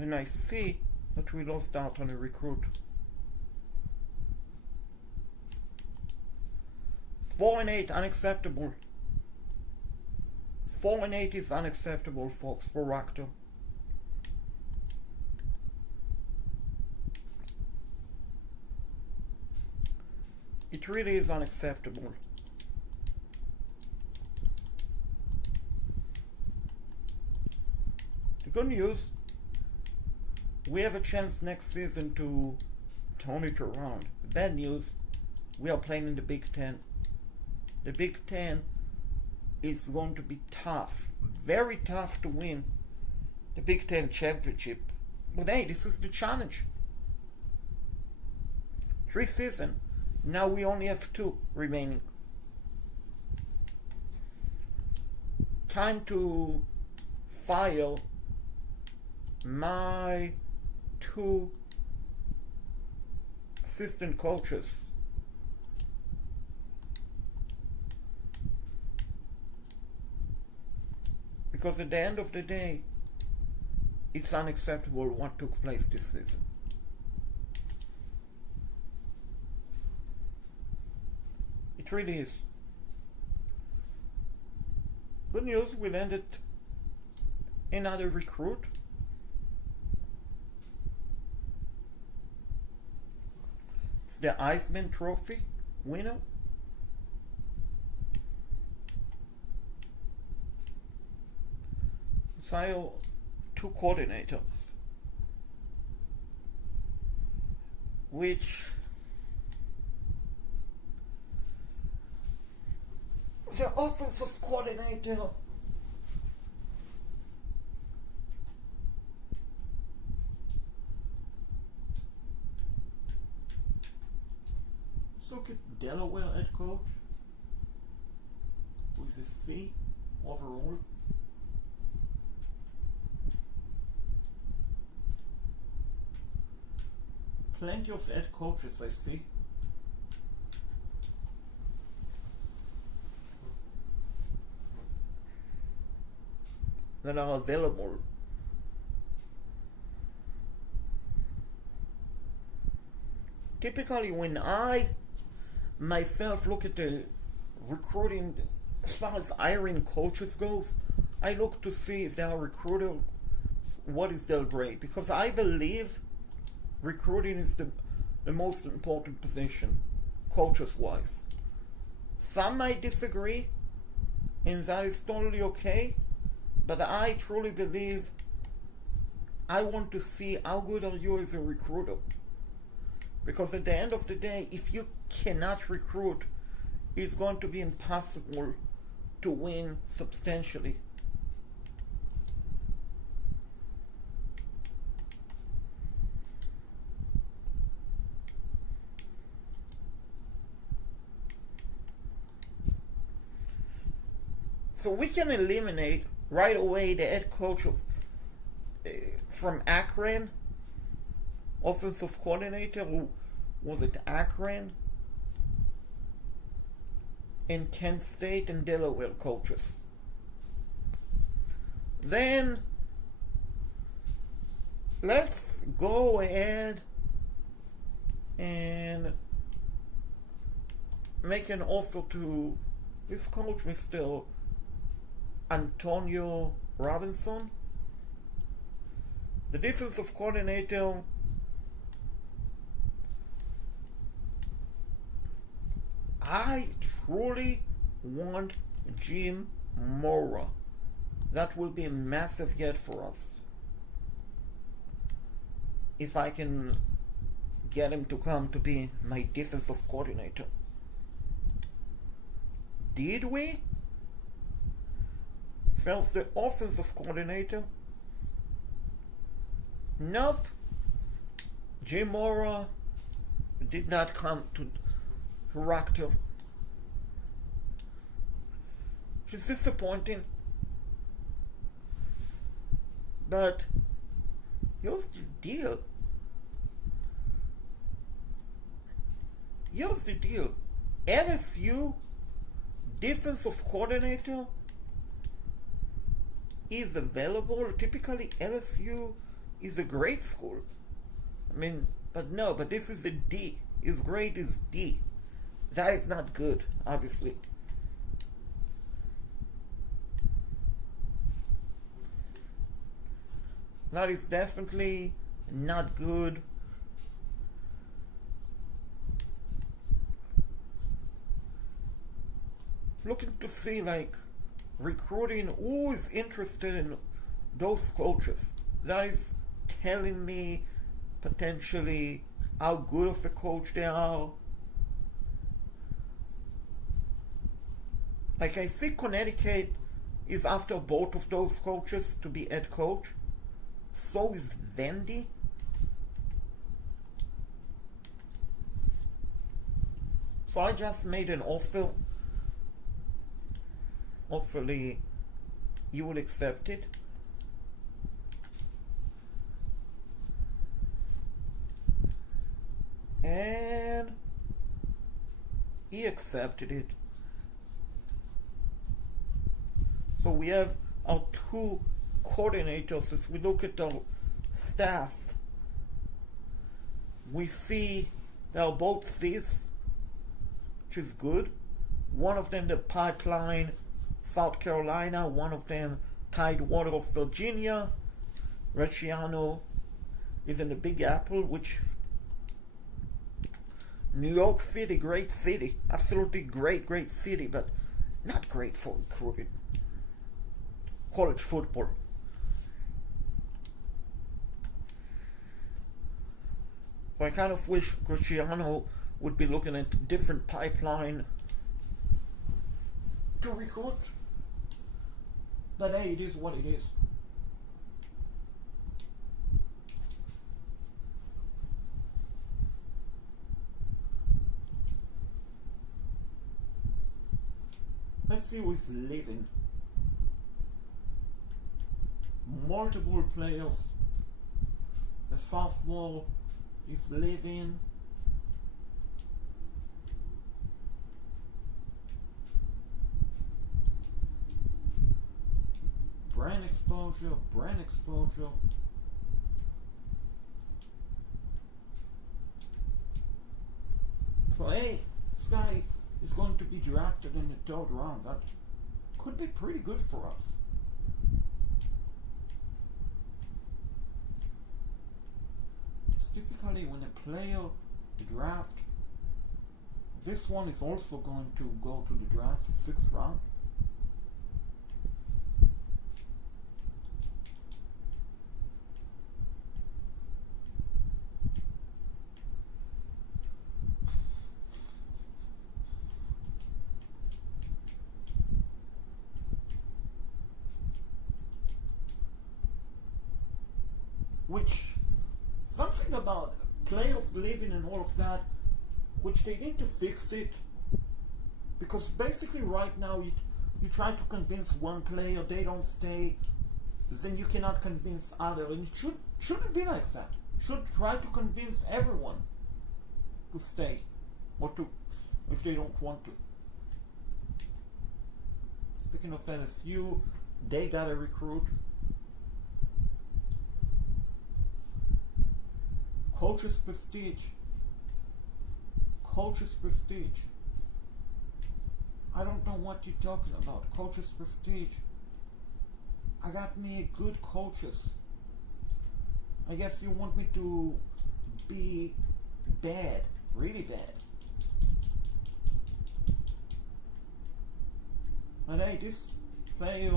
And I see that we lost out on a recruit. 4-8, unacceptable. 4-8 is unacceptable, folks, for Rutgers. It really is unacceptable. The good news, we have a chance next season to turn it around. The bad news, we are playing in the Big Ten. The Big Ten is going to be tough, very tough to win the Big Ten championship. But hey, this is the challenge. 3 seasons. Now we only have 2 remaining. Time to fire my 2 assistant coaches. Because at the end of the day, it's unacceptable what took place this season. It really is. Good news, we landed another recruit. It's the Eisman Trophy winner. So 2 coordinators, which the offensive coordinator let's look at Delaware head coach with a C overall. Plenty of head coaches I see. That are available. Typically when I myself look at the recruiting as far as hiring coaches goes, I look to see if they are recruited, what is their grade, because I believe recruiting is the most important position, coaches wise. Some might disagree, and that is totally okay, but I truly believe I want to see how good are you as a recruiter. Because at the end of the day, if you cannot recruit, it's going to be impossible to win substantially. So we can eliminate right away the head coach of from Akron offensive coordinator who was at Akron, and Kent State and Delaware coaches. Then let's go ahead and make an offer to this coach, Mr. Antonio Robinson, the defensive coordinator. I truly want Jim Mora. That will be a massive get for us if I can get him to come to be my defensive coordinator. Did we? First, the offensive coordinator. Nope. Jim Mora did not come to Rutgers. Which is disappointing. But here's the deal. LSU defensive coordinator is available. Typically LSU is a great school. But this is a D. His grade is D. That is not good, obviously. That is definitely not good. Looking to see recruiting who is interested in those coaches. That is telling me potentially how good of a coach they are. I see Connecticut is after both of those coaches to be head coach. So is Vandy. So I just made an offer. Hopefully you will accept it. And he accepted it. So we have our two coordinators. As we look at our staff, we see they are both C's, which is good. One of them the Pipeline, South Carolina. One of them Tidewater of Virginia. Greg Schiano is in the Big Apple, which New York City, great city, absolutely great city, but not great for recruiting. College football. I kind of wish Greg Schiano would be looking at different pipeline to recruit. But hey, it is what it is. Let's see who is leaving. Multiple players. The sophomore is leaving. Brand exposure. So hey, this guy is going to be drafted in the third round. That could be pretty good for us. It's typically when a player draft, this one is also going to go to the draft, 6th round. Which, something about players leaving and all of that, which they need to fix it, because basically right now you try to convince one player, they don't stay, then you cannot convince other, and it shouldn't be like that. should try to convince everyone to stay, or to, if they don't want to. Speaking of LSU, they got a recruit. Coach's prestige. Coach's prestige. I don't know what you're talking about. Coach's prestige. I got me good coaches. I guess you want me to be bad, really bad. And hey, this player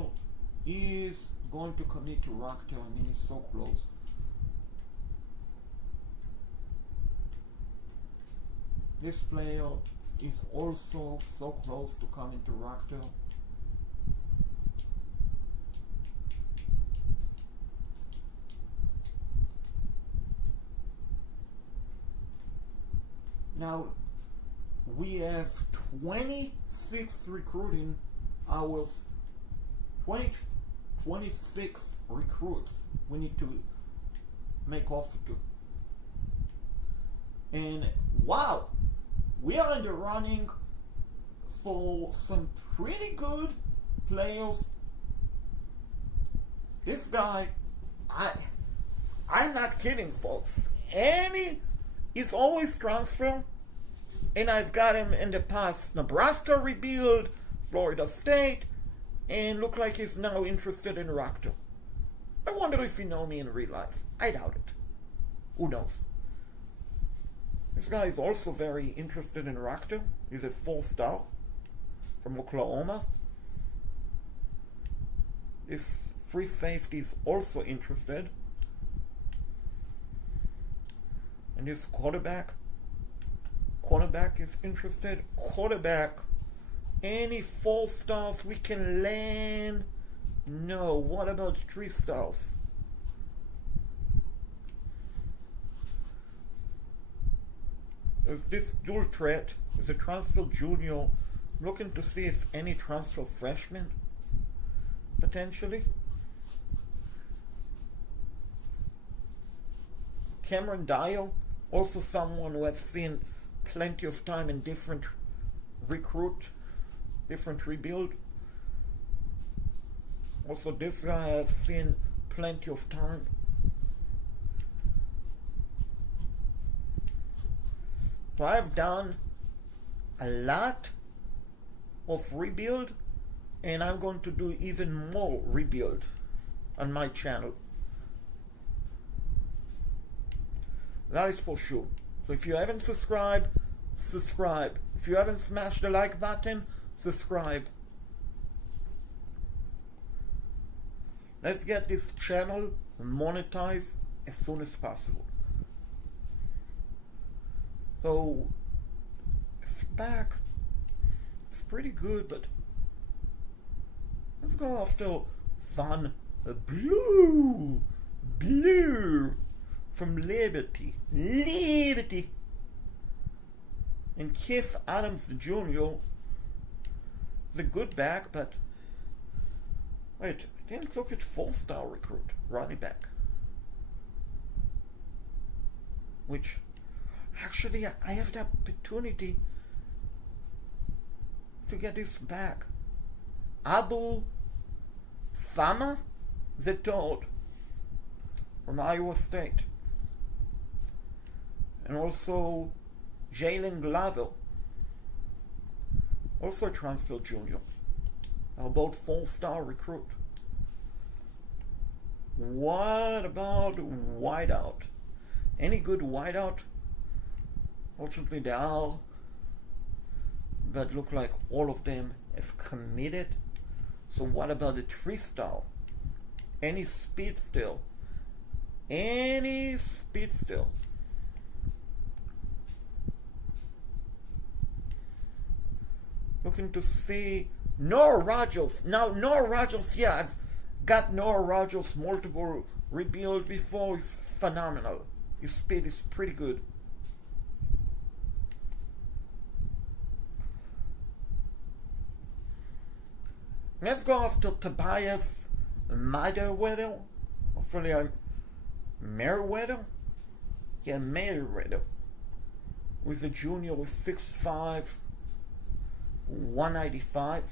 is going to commit to Rutgers. I mean, he's so close. This player is also so close to coming to Rutgers. Now, we have 26 recruiting hours, 26 recruits we need to make offer to. And wow, we are in the running for some pretty good players. This guy, I'm not kidding, folks. He's always transfer, and I've got him in the past. Nebraska rebuild, Florida State, and look like he's now interested in Rutgers. I wonder if he know me in real life. I doubt it. Who knows? This guy is also very interested in Rutgers. He's a 4-star from Oklahoma. This free safety is also interested. And this quarterback is interested. Quarterback, any 4 stars we can land? No. What about 3 stars? There's this dual threat. There's a transfer junior. Looking to see if any transfer freshman potentially. Cameron Dial, also someone who I've seen plenty of time in different recruit, different rebuild. Also this guy I've seen plenty of time. So I've done a lot of rebuild, and I'm going to do even more rebuild on my channel. That is for sure. So if you haven't subscribed, subscribe. If you haven't smashed the like button, subscribe. Let's get this channel monetized as soon as possible. So it's back. It's pretty good, but let's go after Van Blue from Liberty. And Keith Adams Jr., the good back, but wait, I didn't look at 4-star recruit, running back. Which, actually, I have the opportunity to get this back. Abu Sama the third from Iowa State. And also Jalen Glover, also a transfer junior. About 4-star recruit. What about wideout? Any good wideout? Fortunately, they are, but look like all of them have committed. So what about the 3-star? Any speed still? Any speed still? Looking to see Noah Rogers. Now Noah Rogers, yeah, I've got Noah Rogers multiple rebuild before. He's phenomenal. His speed is pretty good. Let's go after Tobias Meriweather. Hopefully I'm Meriweather. Yeah, Mayweather. With a junior with 6'5", 195,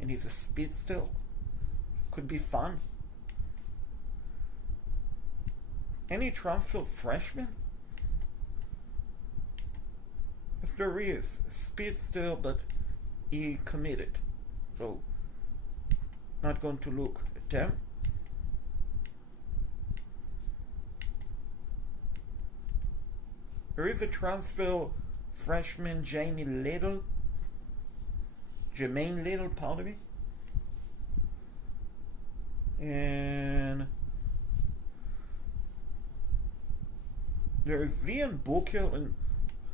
and he's a speed still. Could be fun. Any transfer freshman? Yes, there is. Speed still, but he committed. So, not going to look at them. There is a transfer freshman, Jermaine Little, pardon me. And there's Zion Booker. And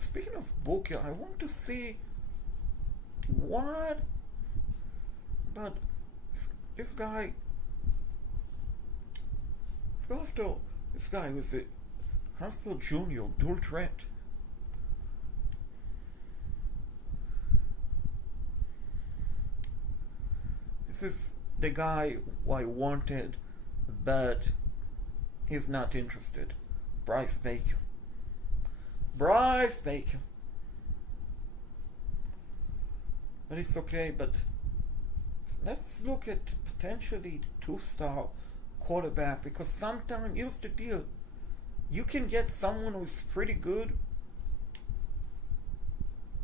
speaking of Booker, I want to see what about this guy. Let's go after this guy who's a Hospital Junior, dual threat. This is the guy who I wanted, but he's not interested. Bryce Baker. But it's okay, but let's look at potentially 2-star quarterback, because sometimes, here's the deal, you can get someone who's pretty good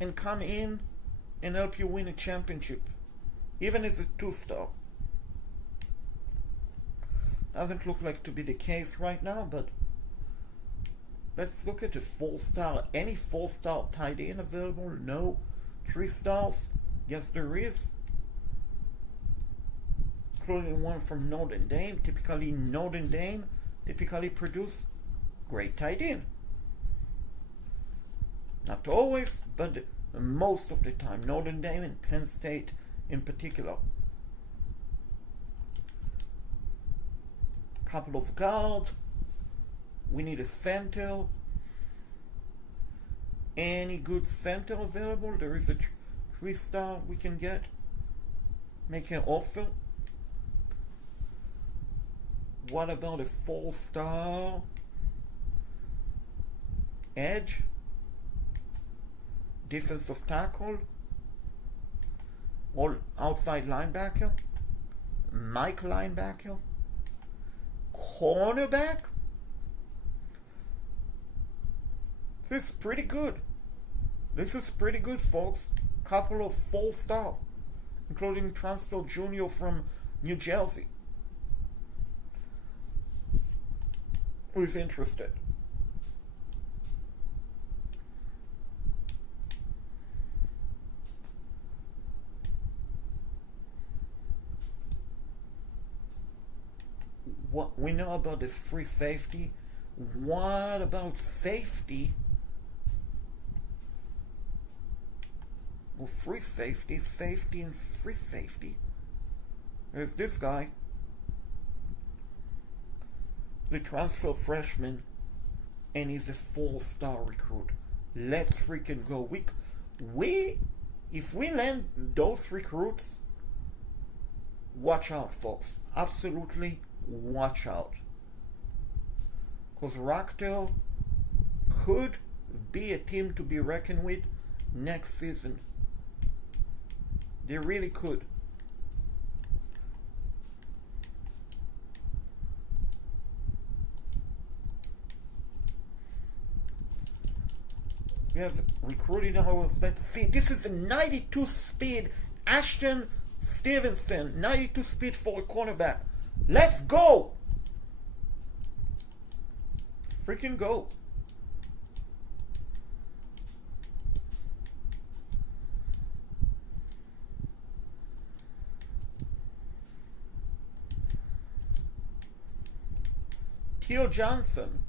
and come in and help you win a championship, even as a 2-star. Doesn't look like to be the case right now, but let's look at a 4-star. Any 4-star tight end available? No. 3 stars? Yes, there is. Including one from Notre Dame. Notre Dame typically produce great tight end. Not always, but most of the time. Notre Dame and Penn State in particular. Couple of guards. We need a center. Any good center available? There is a 3-star we can get. Make an offer. What about a 4-star edge? Defensive tackle? Or outside linebacker? Mike linebacker? Cornerback? This is pretty good. This is pretty good, folks. Couple of 4-star, including transfer junior from New Jersey. Who's interested? What we know about the free safety. What about safety? Well, free safety and free safety. There's this guy, the transfer freshman, and he's a 4-star recruit. Let's freaking go. If we land those recruits, watch out, folks. Absolutely watch out. Because Rutgers could be a team to be reckoned with next season. They really could. We have recruiting hours. Let's see. This is a 92 speed Ashton Stevenson. 92 speed for a cornerback. Let's go! Freaking go. Theo Johnson.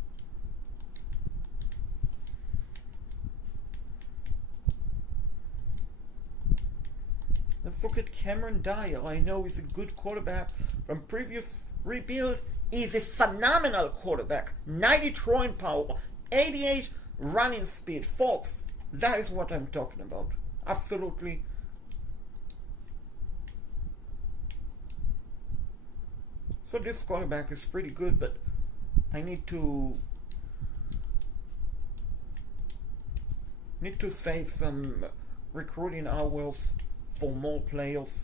Let's look at Cameron Dyer. I know he's a good quarterback from previous rebuild. He's a phenomenal quarterback. 90 throwing power, 88 running speed. Folks, that is what I'm talking about. Absolutely. So this quarterback is pretty good, but I need to Need to save some recruiting hours for more players.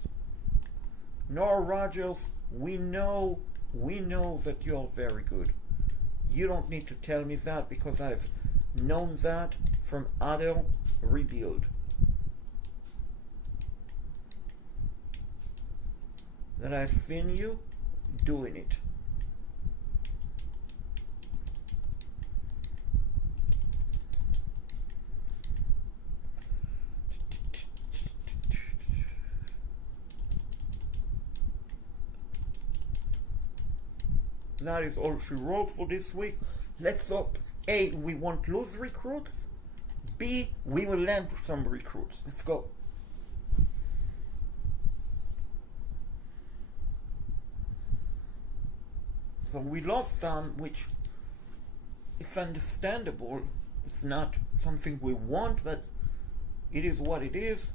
Nora Rogers, we know that you're very good. You don't need to tell me that because I've known that from other rebuild. That I've seen you doing it. That is all she wrote for this week. Let's hope A, we won't lose recruits. B, we will land some recruits. Let's go. So we lost some, which it's understandable. It's not something we want, but it is what it is.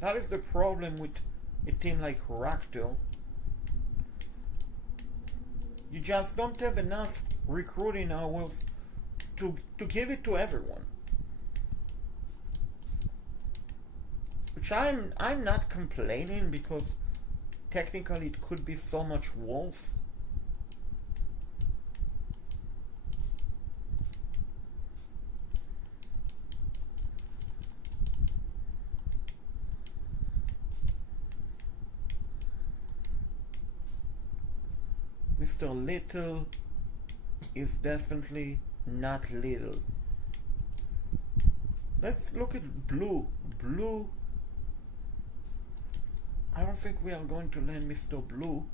That is the problem with a team like Rutgers. You just don't have enough recruiting hours to give it to everyone. Which I'm not complaining, because technically it could be so much worse. Mr. Little is definitely not little. Let's look at blue. Blue. I don't think we are going to land Mr. Blue,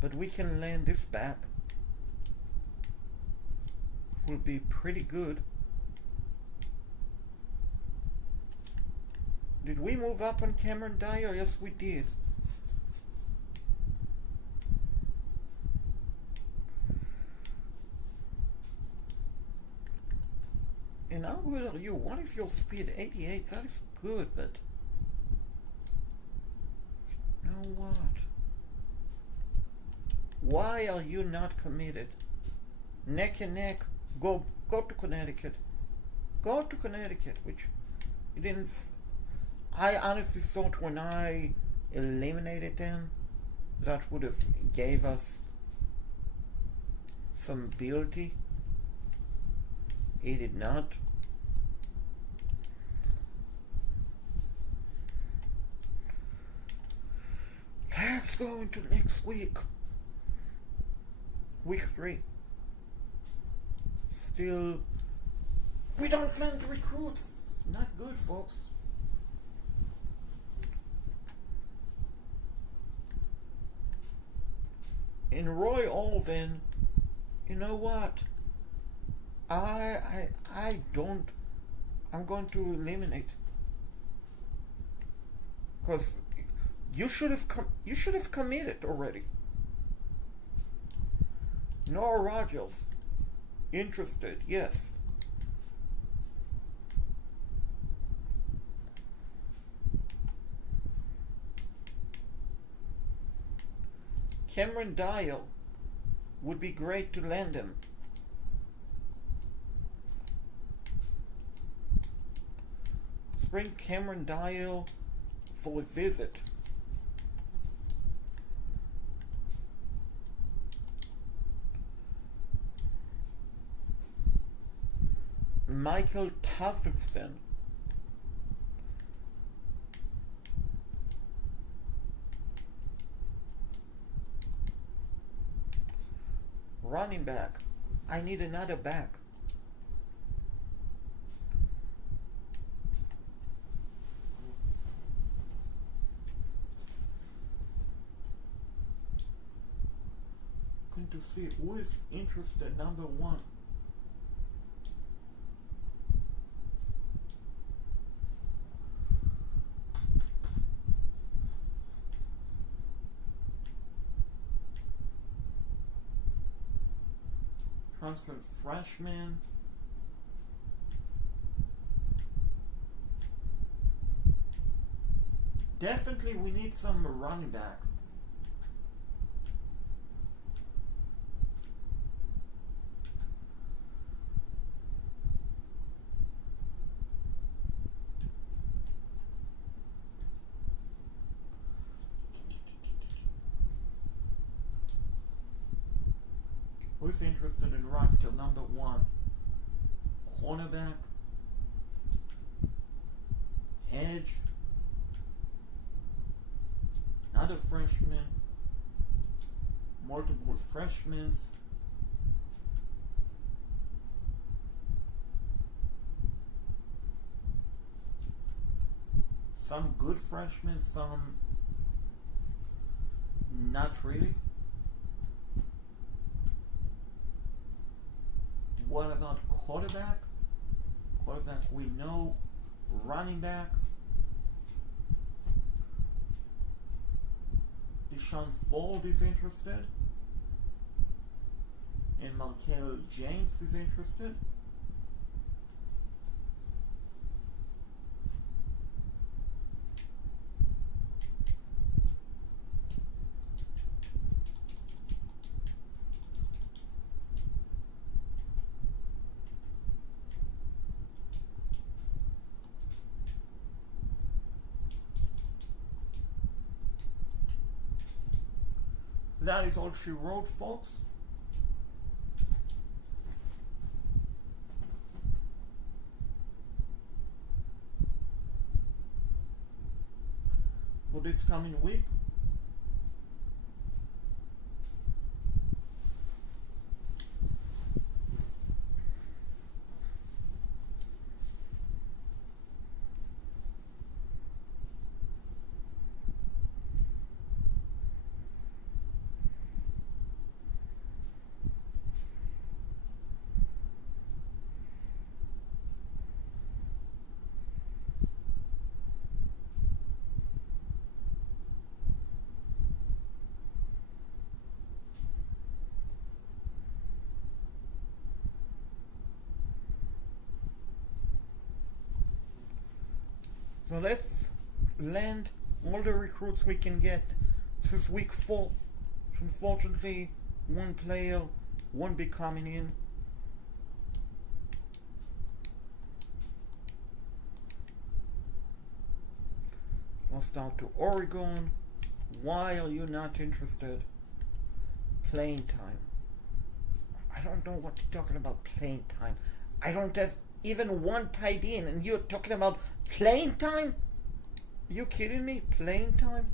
but we can land this back. Will be pretty good. Did we move up on Cameron Dyer? Yes, we did. And how good are you? What if your speed 88? That is good, but you know what? Why are you not committed? Neck and neck. Go to Connecticut. Go to Connecticut, which you didn't. I honestly thought when I eliminated them, that would have gave us some ability. It did not. Let's go into next week. Week 3. Still, we don't land recruits. Not good, folks. In Roy Alvin, you know what? I'm going to eliminate, because you should have committed already. Nora Rogers, interested, yes. Cameron Dyer, would be great to land him. Bring Cameron Dyer for a visit. Michael Tuffiston. Running back. I need another back. Going to see who is interested. Number 1. Transfer freshman. definitely we need some running back. Who's interested in Rutgers number 1? Cornerback, edge, another freshman, multiple freshmen, some good freshmen, some not really. What about quarterback? Quarterback we know. Running back. Deshaun Ford is interested. And Markel James is interested. That is all she wrote, folks. For this coming week. So let's land all the recruits we can get. This is week 4. Unfortunately, one player won't be coming in. Lost out to Oregon. Why are you not interested? Playing time. I don't know what you're talking about, playing time. I don't have even one tight end, and you're talking about playing time? Are you kidding me? Playing time?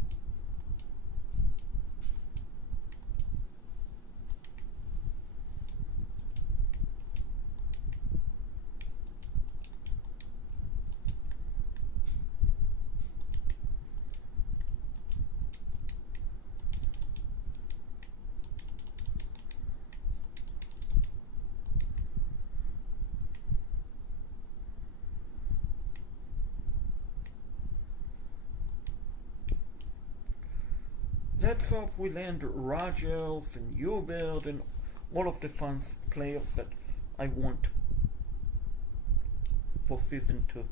Let's hope we land Rutgers and Hubert and all of the fun players that I want for season 2.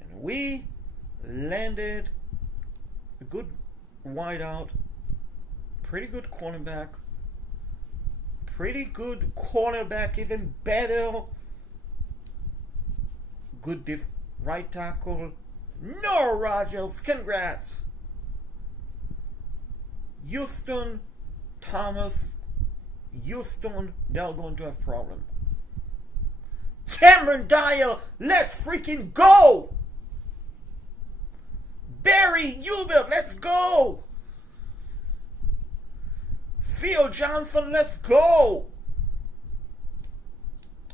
And we landed a good wideout, pretty good cornerback, even better, good right tackle. No, Rutgers, congrats! Houston, Thomas, Houston, they're going to have problem. Cameron Dyer, let's freaking go! Barry Hubert, let's go! Theo Johnson, let's go!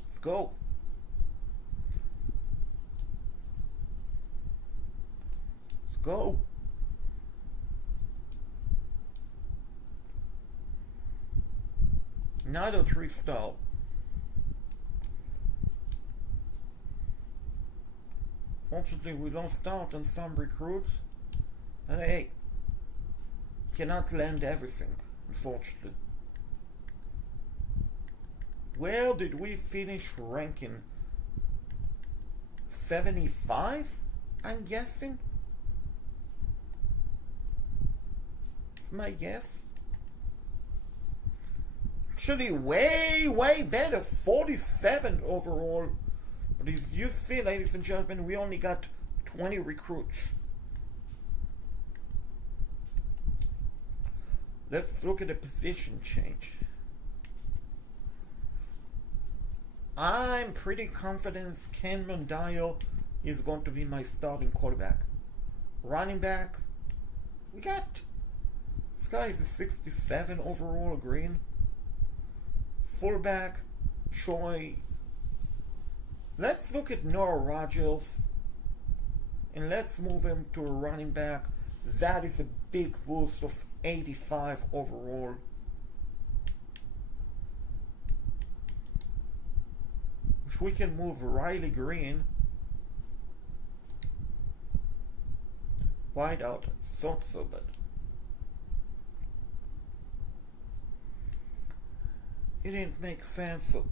Let's go. Let's go. Another 3-star. Fortunately, we don't start on some recruits. And hey, cannot land everything, unfortunately. Where did we finish ranking? 75? I'm guessing. My guess. Actually, way better. 47 overall. But as you see, ladies and gentlemen, we only got 20 recruits. Let's look at the position change. I'm pretty confident Ken Mondial is going to be my starting quarterback. Running back, we got this guy is a 67 overall green. Fullback, Troy. Let's look at Noah Rogers and let's move him to a running back. That is a big boost of 85 overall. Which we can move Riley Green. Wide out, it's not so bad. It didn't make sense. So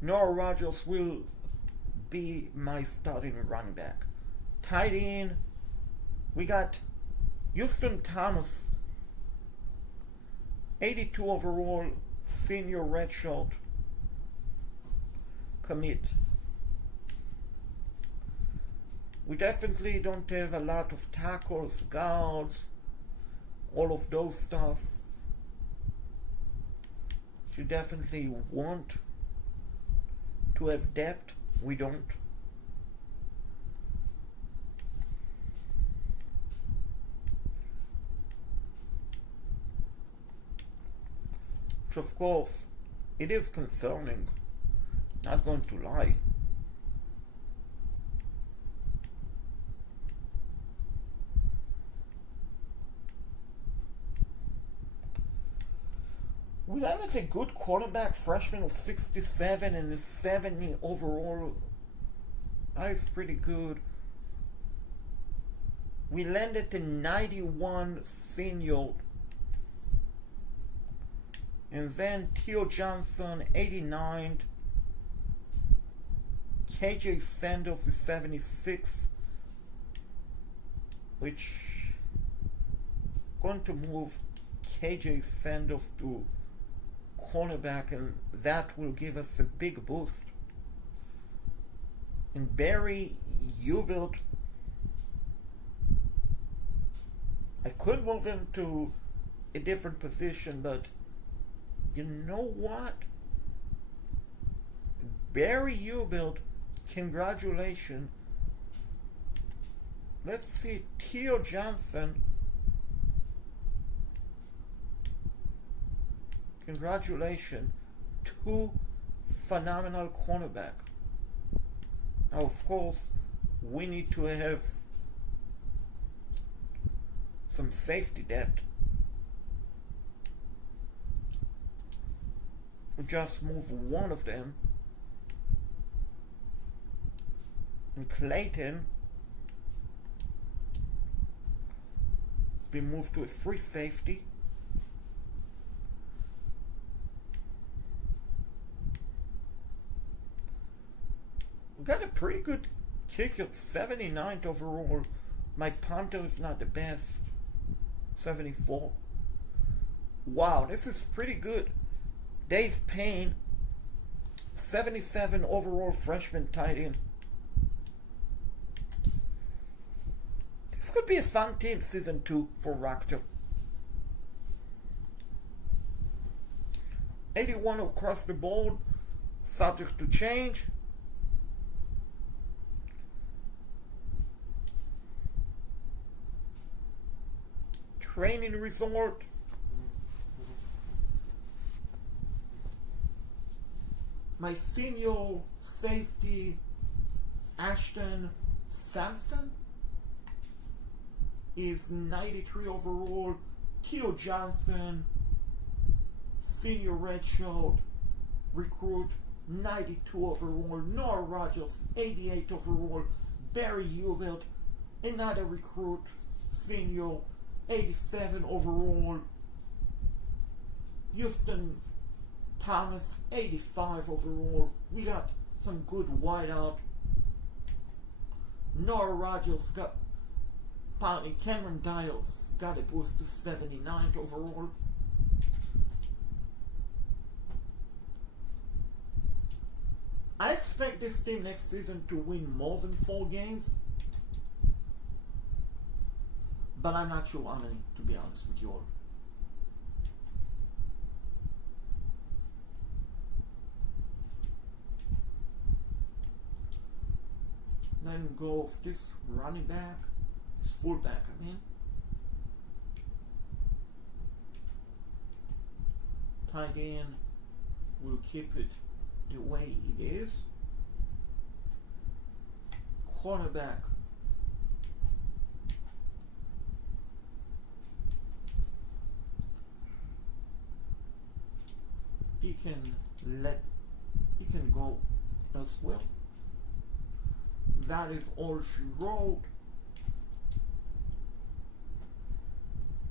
Noah Rogers will be my starting running back. Tight end, we got Houston Thomas, 82 overall, senior redshirt commit. We definitely don't have a lot of tackles, guards, all of those stuff. You definitely want to have depth. We don't. Which of course, it is concerning. Not going to lie. We landed a good quarterback, freshman of 67 and a 70 overall. That is pretty good. We landed a 91 senior. And then Theo Johnson, 89. KJ Sanders is 76. Which going to move KJ Sanders to cornerback, and that will give us a big boost. And Barry Hubert, I could move him to a different position, but you know what? Barry Hubert, congratulations. Let's see, Theo Johnson. Congratulations, 2 phenomenal cornerback. Now, of course, we need to have some safety depth. We just move one of them, and Clayton be moved to a free safety. We got a pretty good kicker, 79th overall. My punter is not the best, 74. Wow, this is pretty good. Dave Payne, 77 overall freshman tight end. This could be a fun team season 2 for Rutgers. 81 across the board, subject to change. Training resort. My senior safety, Ashton Sampson, is 93 overall. Theo Johnson, senior redshirt recruit, 92 overall. Noah Rogers, 88 overall. Barry Hubert, another recruit, senior, 87 overall. Houston Thomas, 85 overall. We got some good wideout. Nora Rogers got, apparently Cameron Dials got a boost to 79th overall. I expect this team next season to win more than 4 games. But I'm not sure how many, to be honest with you all. Then go of this running back, this fullback, I mean. Tight end, we'll keep it the way it is. Cornerback, he can go elsewhere. That is all she wrote.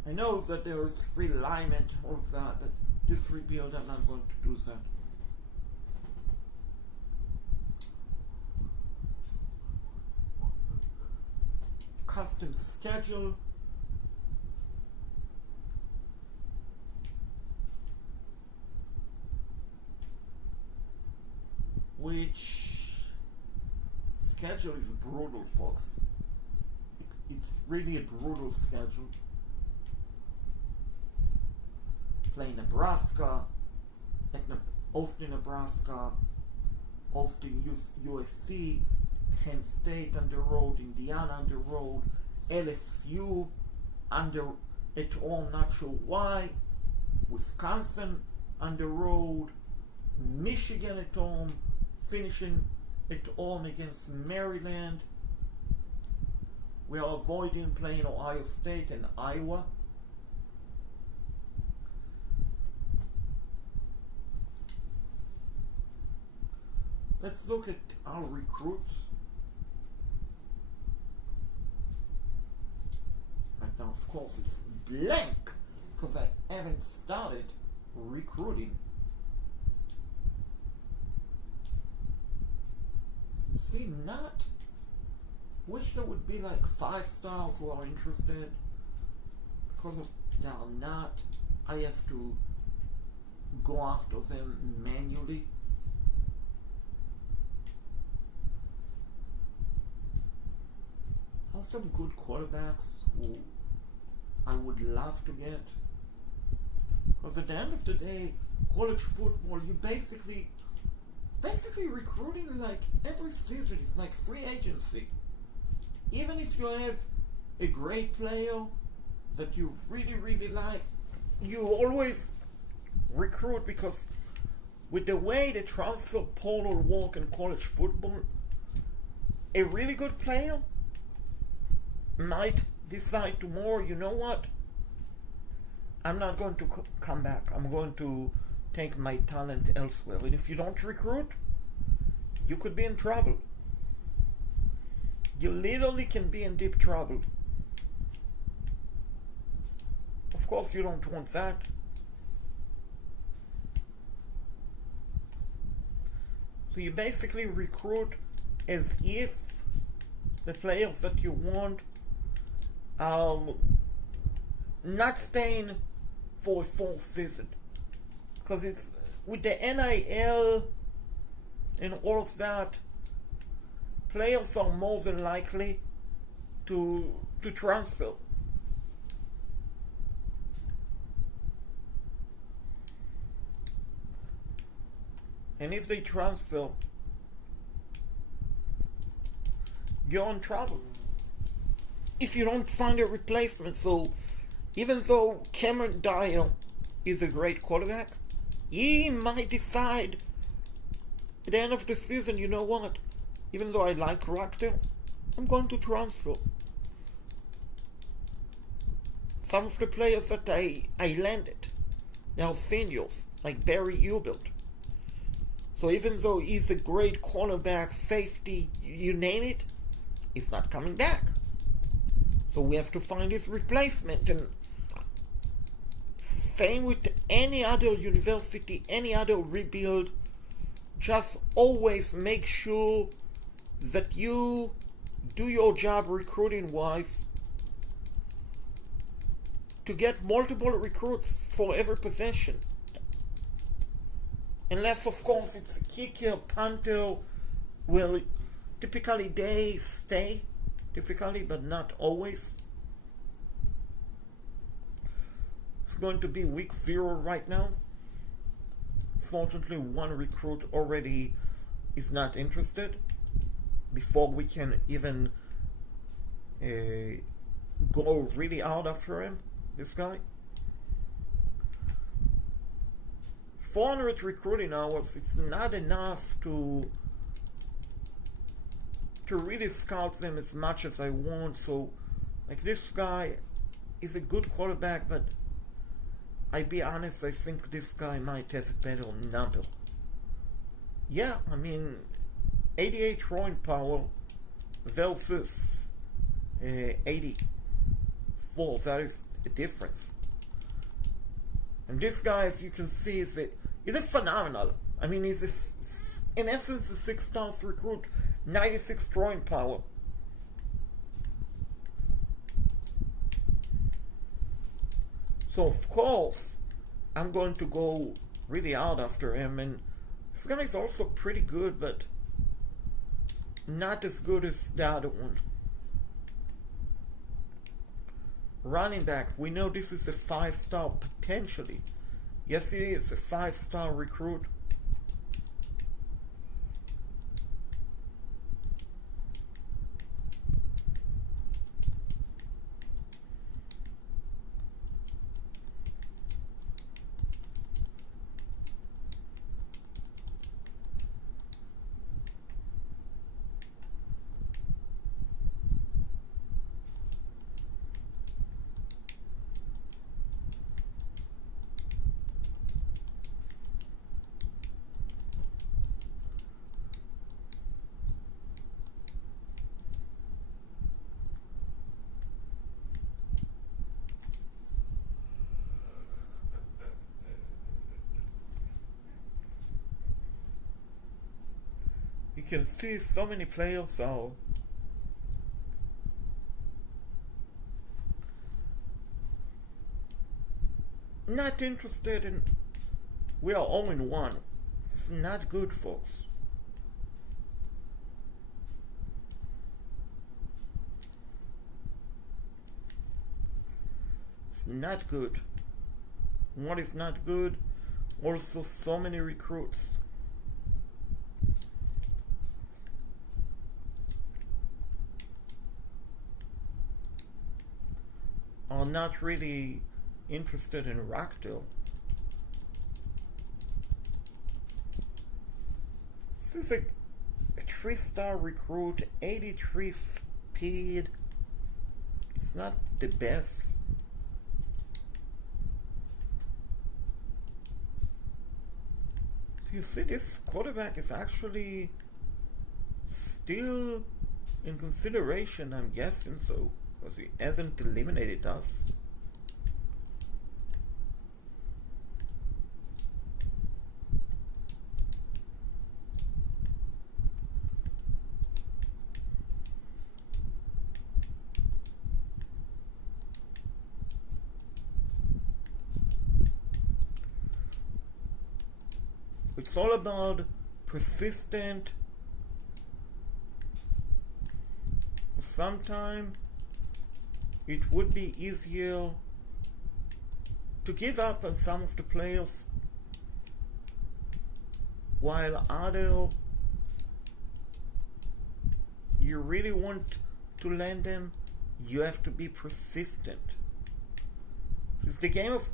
I know that there is realignment of that, but this rebuild I'm not going to do that. Custom schedule. Which schedule is brutal, folks. It's really a brutal schedule. Play Nebraska, Austin, Nebraska, Austin, USC, Penn State on the road, Indiana on the road, LSU at home, not sure why, Wisconsin on the road, Michigan at home, finishing at home against Maryland. We are avoiding playing Ohio State and Iowa. Let's look at our recruits. Right now, of course, it's blank because I haven't started recruiting. See, not. Wish there would be like 5 stars who are interested. Because of they are not, I have to go after them manually. Are some good quarterbacks who I would love to get. Because at the end of the day, college football, you basically recruiting like every season. It's like free agency. Even if you have a great player that you really, really like, you always recruit, because with the way the transfer portal work in college football, a really good player might decide tomorrow, you know what, I'm not going to come back. I'm going to take my talent elsewhere. And if you don't recruit, you could be in trouble. You literally can be in deep trouble. Of course, you don't want that. So you basically recruit as if the players that you want are not staying for a full season. Because it's with the NIL and all of that, players are more than likely to transfer. And if they transfer, you're in trouble if you don't find a replacement. So even though Cameron Dial is a great quarterback, he might decide at the end of the season, you know what, even though I like Rutgers, I'm going to transfer. Some of the players that I landed, they are seniors, like Barry Hubert. So even though he's a great cornerback, safety, you name it, he's not coming back. So we have to find his replacement. And same with any other university, any other rebuild, just always make sure that you do your job recruiting wise to get multiple recruits for every position. Unless, of course, it's a kicker, punter, where typically they stay, but not always. It's going to be week 0 right now. Fortunately, one recruit already is not interested before we can even go really hard after him, this guy. 400 recruiting hours, it's not enough to really scout them as much as I want. So, like, this guy is a good quarterback, but I'll be honest, I think this guy might have a better number. Yeah, I mean, 88 throwing power versus 84. That is the difference. And this guy, as you can see, is a phenomenal. I mean, he's in essence a 6-star recruit, 96 throwing power. So of course, I'm going to go really hard after him, and this guy is also pretty good, but not as good as the other one. Running back, we know this is a 5-star potentially. Yes, it is a 5-star recruit. You can see so many players are not interested in. We are 0-1. It's not good, folks. It's not good. What is not good? Also, so many recruits are not really interested in Rutgers. This is a 3-star recruit, 83 speed. It's not the best. You see, this quarterback is actually still in consideration, I'm guessing so, because he hasn't eliminated us. It's all about persistent. Sometimes it would be easier to give up on some of the players, while other you really want to land them, you have to be persistent. It's the game of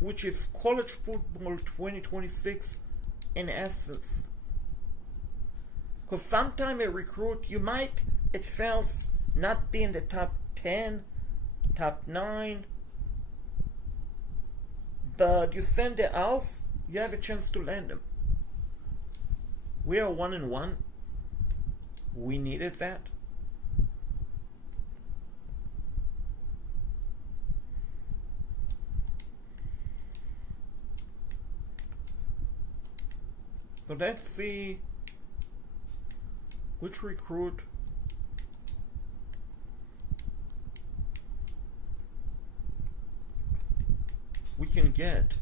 which is college football 2026 in essence. Because sometimes a recruit, you might at first not be in the top 10, top 9, but you send it out, you have a chance to land them. We are 1-1. We needed that. So let's see which recruit can get.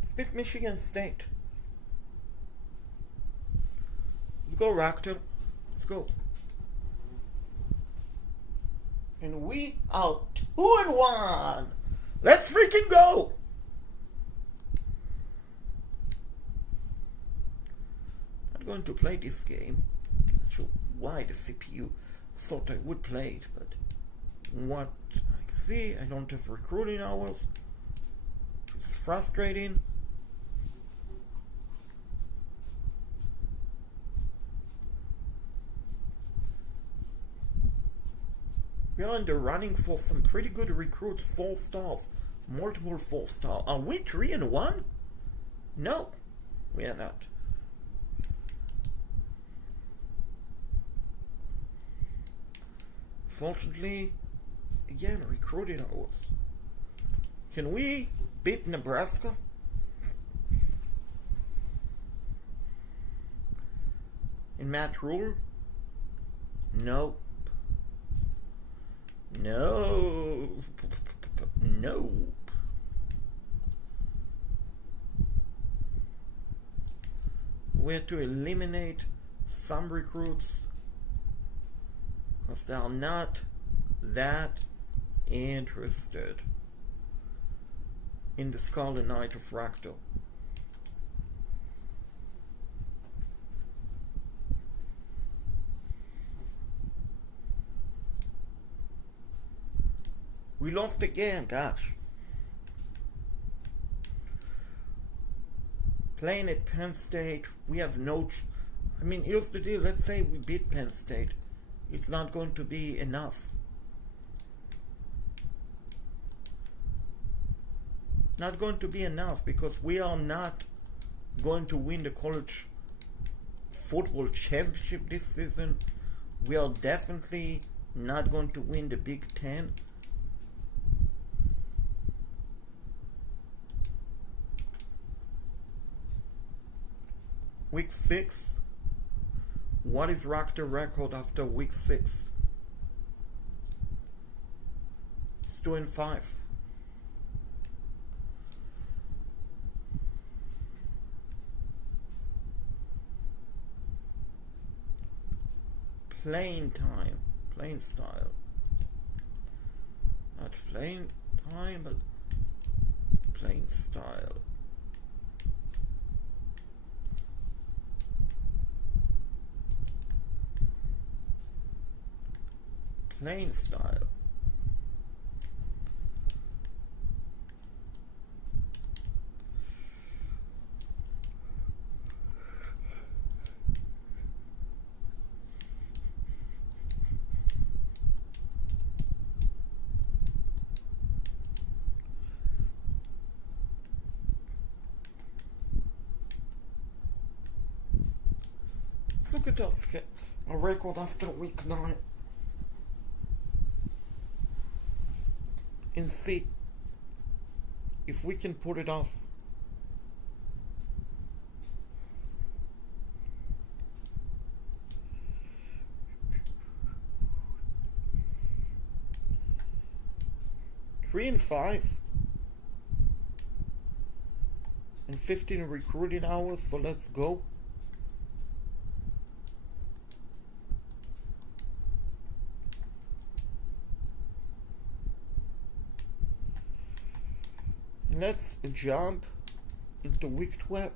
Let's pick Michigan State. Let's go, Raptor. Let's go. And we are 2-1. Let's freaking go. I'm going to play this game. Not sure why the CPU thought I would play it, but what I see, I don't have recruiting hours. It's frustrating. We are in the running for some pretty good recruits, 4 stars, multiple 4-star. Are we 3-1? No, we are not. Fortunately, again, recruiting hours. Can we beat Nebraska? In Matt Rule? No. No. No. We have to eliminate some recruits because they are not that interested in the Scarlet Knight of Rutgers. We lost again, gosh. Playing at Penn State, we have no... I mean, here's the deal. Let's say we beat Penn State. It's not going to be enough. Not going to be enough because we are not going to win the college football championship this season. We are definitely not going to win the Big Ten. Week 6. What is Rutgers' record after week 6? It's 2-5. Playing time, playing style. Not playing time, but playing style. Playing style. Look at us get a record after week 9. And see if we can put it off. Three and 5 and 15 recruiting hours, so let's go. Let's jump into week 12.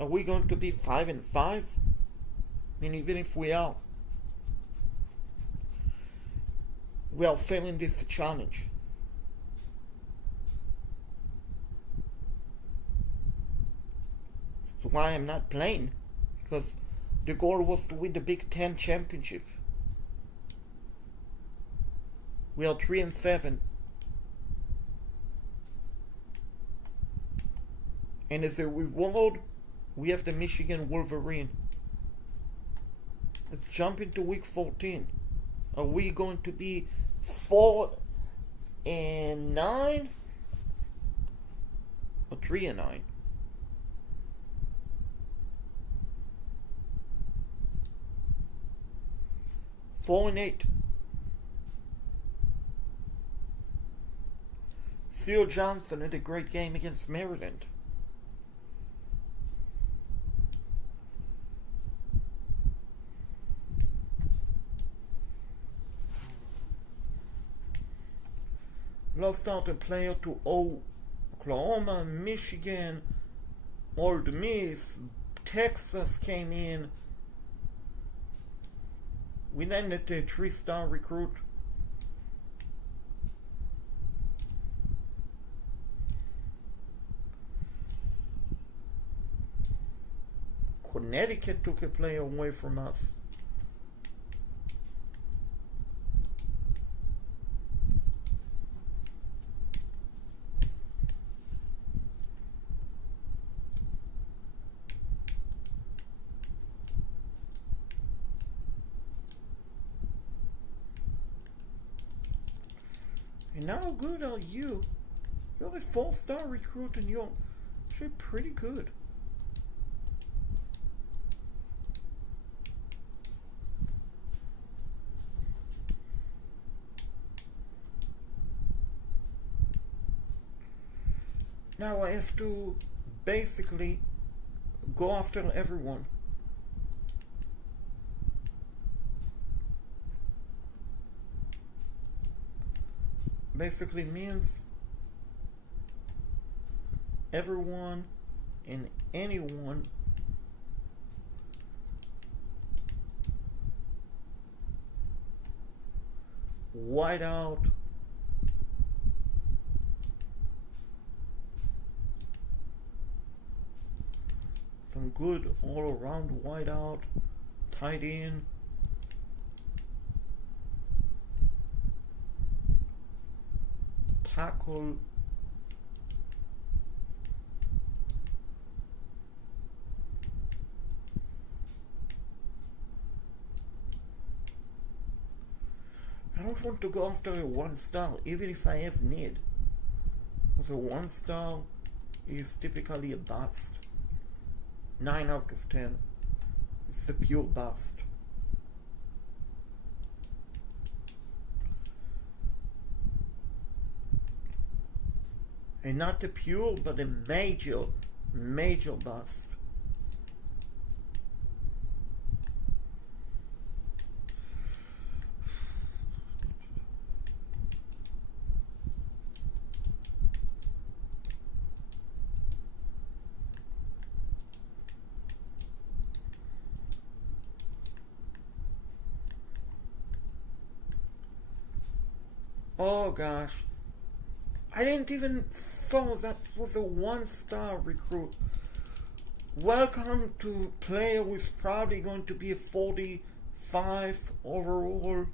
Are we going to be 5 and 5? I mean, even if we are failing this challenge. That's why I'm not playing, because the goal was to win the Big Ten championship. We are 3 and 7. And as a reward, we have the Michigan Wolverine. Let's jump into week 14. Are we going to be 4 and 9? Or 3 and 9? Four and 8. Theo Johnson had a great game against Maryland. Lost out a player to Oklahoma, Michigan, Ole Miss, Texas came in. We landed a 3-star recruit. Connecticut took a player away from us. And how good are you? You're a 4-star recruit and you're actually pretty good. Now I have to basically go after everyone. Basically means everyone and anyone wide out, some good all around wide out, tight end. Tackle, I don't want to go after a 1-star even if I have need, because a 1-star is typically a bust. 9 out of 10, it's a pure bust. And not a pure, but a major bust. Oh gosh. I didn't even saw that was a 1-star recruit. Welcome to player who's probably going to be a 45 overall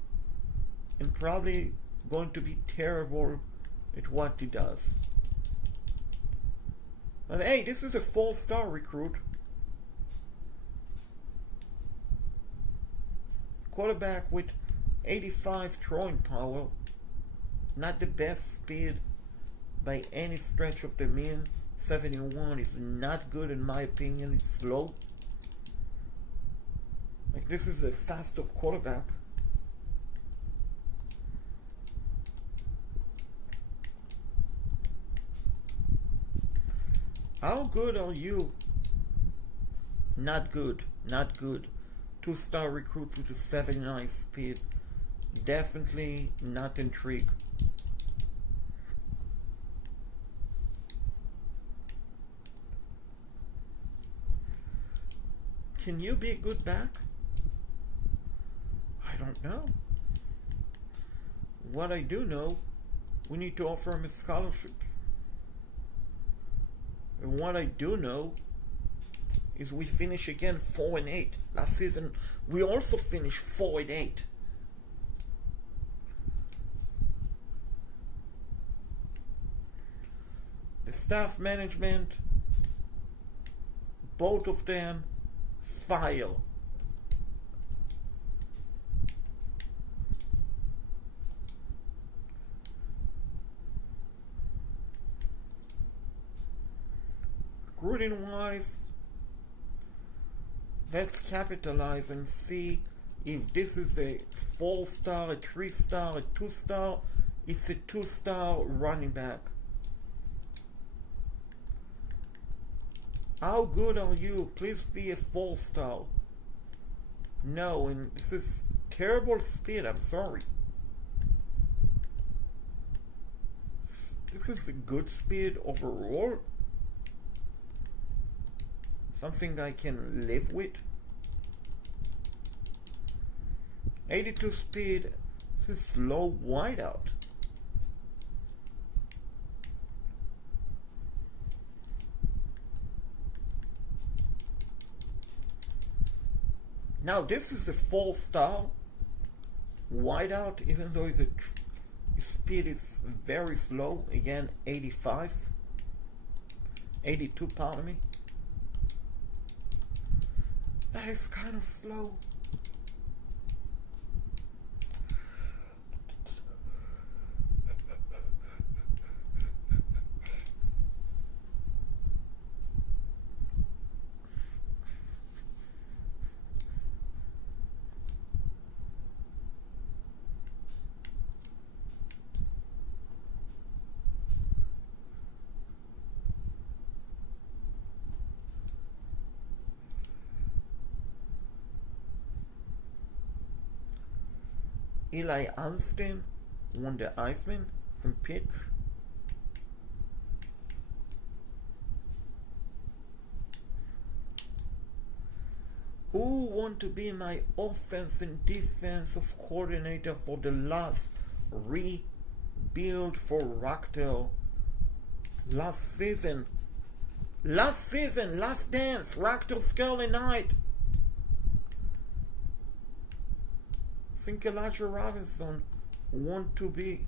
and probably going to be terrible at what he does. But hey, this is a 4-star recruit. Quarterback with 85 throwing power. Not the best speed by any stretch of the mean. 71 is not good in my opinion. It's slow. Like, this is a faster quarterback. How good are you? Not good. Not good. 2-star recruit with a 79 speed. Definitely not intrigued. Can you be a good back? I don't know. What I do know, we need to offer him a scholarship. And what I do know is we finish again 4-8. Last season we also finished 4-8. The staff management, both of them, file. Recruiting wise, let's capitalize and see if this is a 4-star, a 3-star, a 2-star. It's a 2-star running back. How good are you? Please be a 4-star. No, and this is terrible speed, I'm sorry. This is a good speed overall. Something I can live with. 82 speed, this is slow whiteout. Now this is the 4-star whiteout, even though the speed is very slow. Again, 82, pardon me. That is kind of slow. Eli Arnstein won the Iceman from Pitt. Who want to be my offense and defensive coordinator for the last rebuild for Rutgers? Last season, last dance, Rutgers Scarlet Knights. I think Elijah Robinson want to be.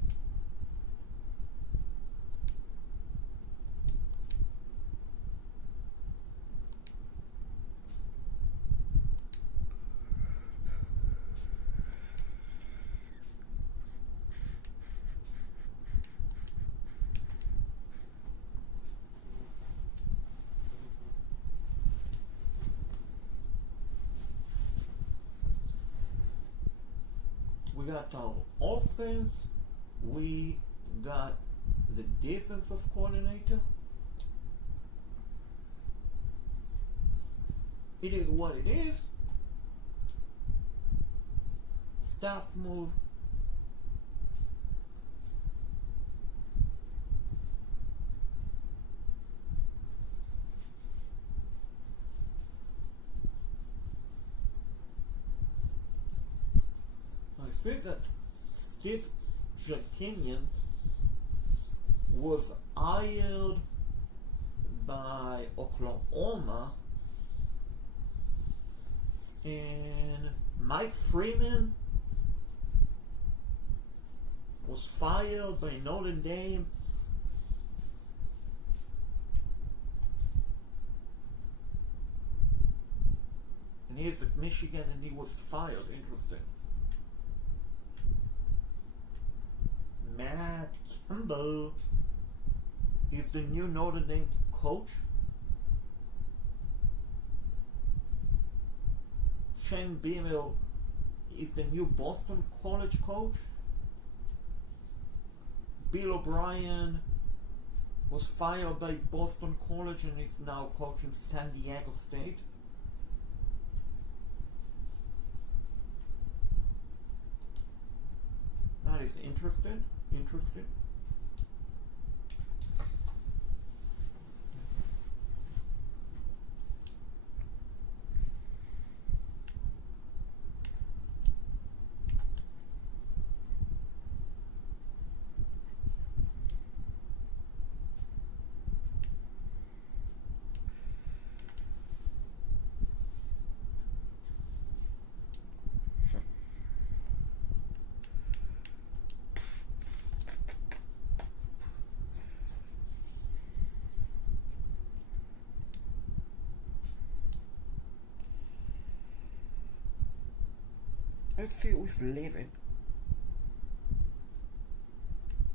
We got our offense, we got the defensive coordinator. It is what it is. Staff move. I see that Steve Jacquinian was hired by Oklahoma, and Mike Freeman was fired by Notre Dame. And he's at Michigan and he was fired. Interesting. Matt Campbell is the new Notre Dame coach. Shane Beamer is the new Boston College coach. Bill O'Brien was fired by Boston College and is now coaching San Diego State. That is interesting. Let's see who's leaving.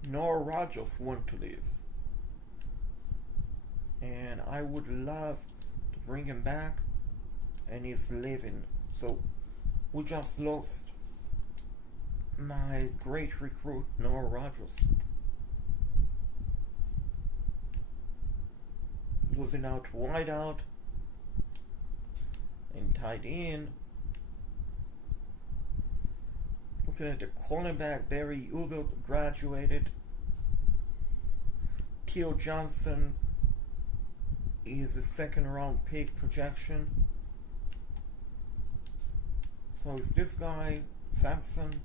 Noah Rogers want to leave, and I would love to bring him back, and he's leaving. So we just lost my great recruit Noah Rogers. was an out wide out and tight in. Looking at the cornerback, Barry Ugel graduated. Theo Johnson is a second round pick projection. So it's this guy, Sampson.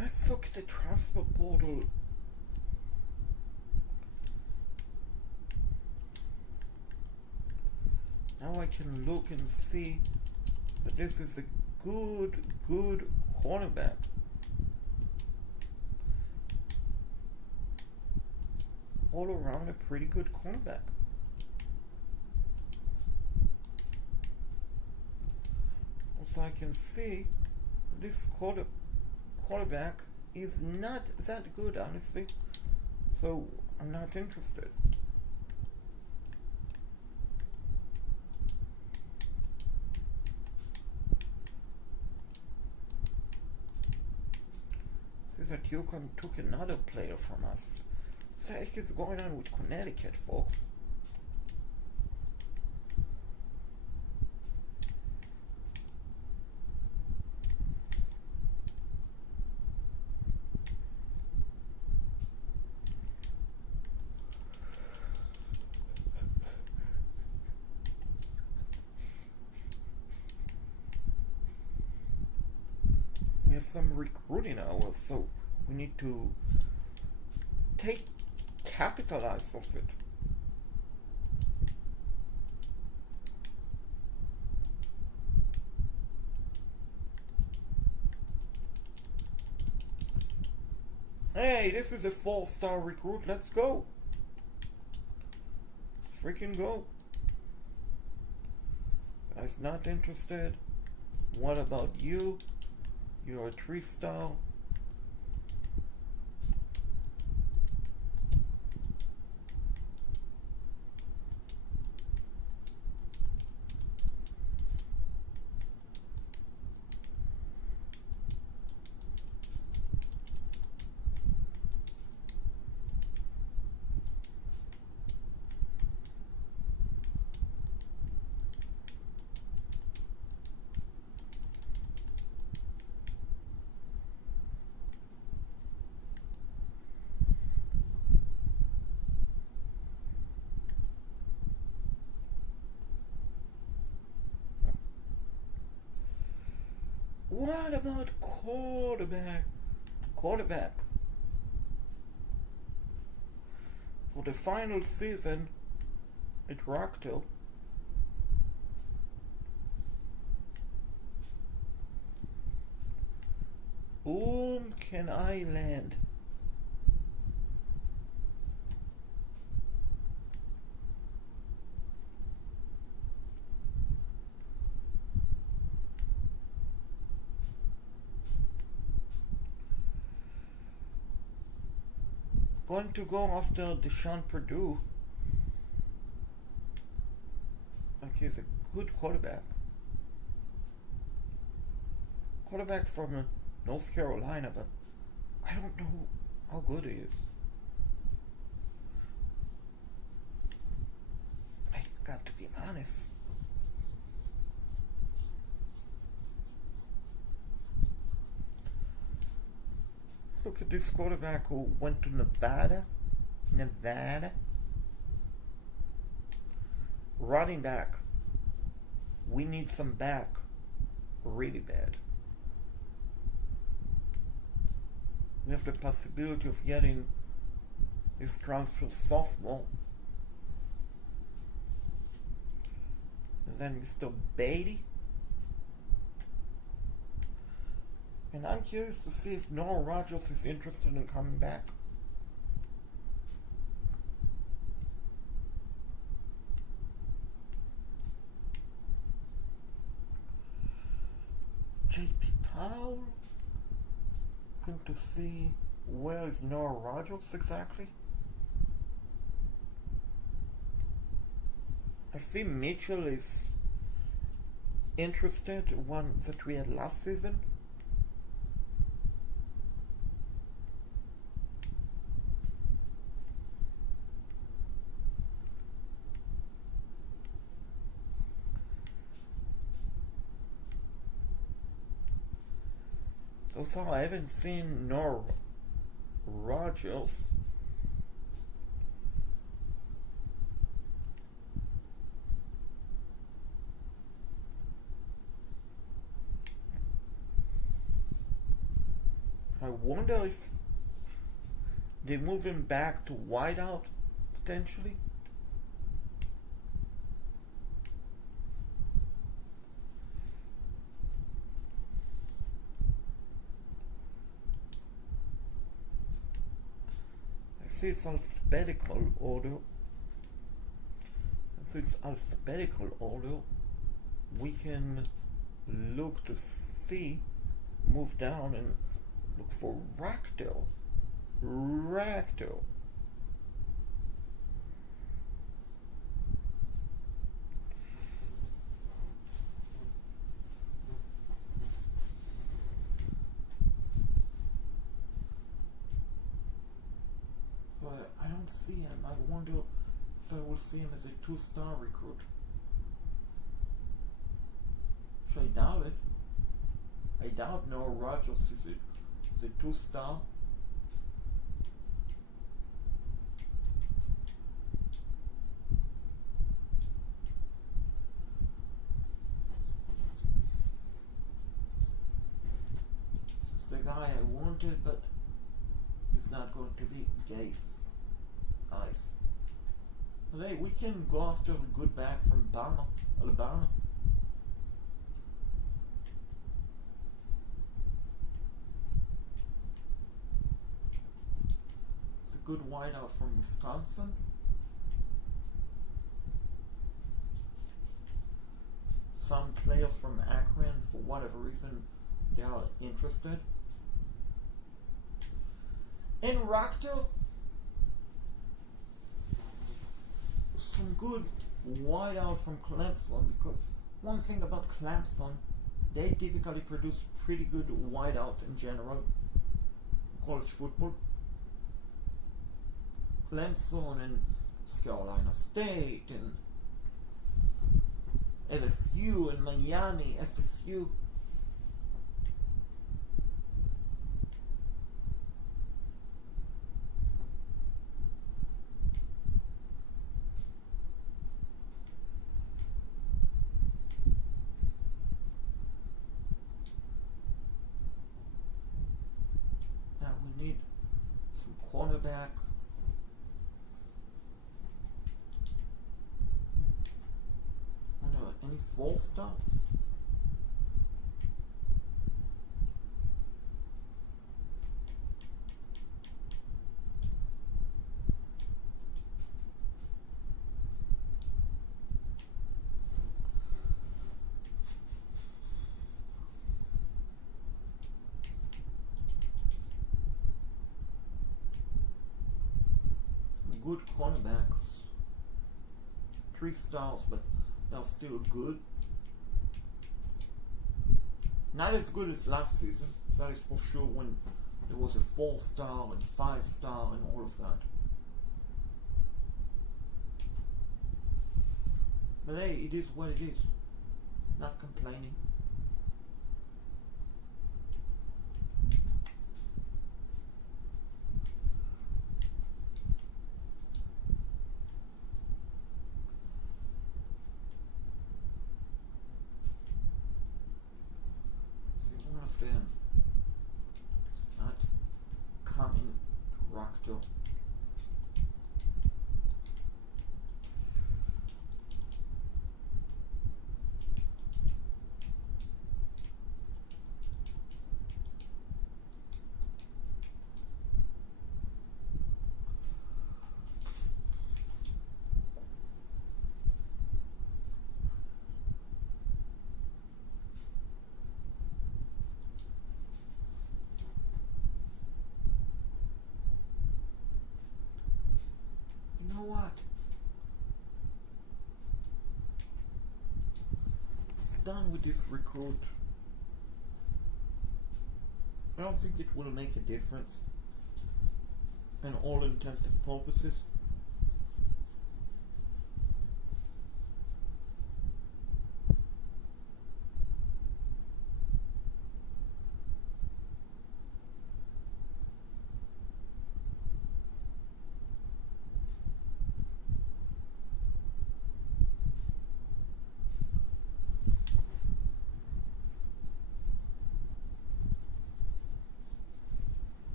Let's look at the transfer portal. Now I can look and see that this is a good cornerback. All around a pretty good cornerback. Also I can see this quarterback is not that good, honestly, so I'm not interested. See that Yukon took another player from us. What the heck is going on with Connecticut, folks? We have some recruiting hours, so we need to capitalize of it. Hey, this is a 4-star recruit. Let's go. Freaking go. Guy's not interested. What about you? You're a 3-star. What about quarterback? Quarterback. For the final season at Rutgers, whom can I land? Going to go after Deshaun Purdue. Like he's a good quarterback. Quarterback from North Carolina, but I don't know how good he is. I got to be honest. Look at this quarterback who went to Nevada. Running back. We need some back. Really bad. We have the possibility of getting this transfer sophomore. And then Mr. Beatty. And I'm curious to see if Noah Rogers is interested in coming back. J.P. Powell. Going to see Where is Noah Rogers exactly? I see Mitchell is interested, one that we had last season. So far I haven't seen Noah Rogers. I wonder if they move him back to wideout potentially. I see it's alphabetical order. So it's alphabetical order. We can look to see, move down and look for Ractel. Ractel. So I don't see him. I wonder if I will see him as a 2-star recruit. So I doubt it. I doubt Noah Rogers is a 2-star. This is the guy I wanted, but it's not going to be Gase. Nice. But hey, we can go after a good back from Alabama. It's a good wideout from Wisconsin. Some players from Akron, for whatever reason, they are interested. In Ractel, some good wideout from Clemson, because one thing about Clemson, they typically produce pretty good wideout in general in college football. Clemson and Carolina State and LSU and Miami, FSU. Now we need some cornerback. Any 4-stars? Good cornerbacks. 3 stars, but they're still good. Not as good as last season, that is for sure, when there was a 4-star and 5-star and all of that. But hey, it is what it is. Not complaining. Them does not come in to Ractel. done with this recruit. I don't think it will make a difference in all intents and purposes.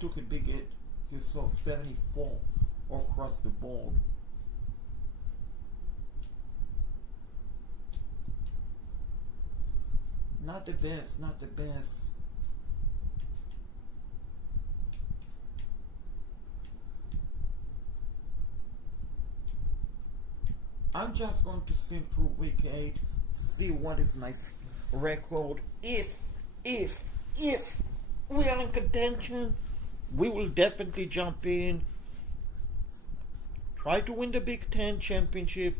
Took a big hit. You saw 74 all across the board. Not the best, not the best. I'm just going to sim through week 8, see what is my record. If we are in contention, we will definitely jump in, try to win the Big Ten championship,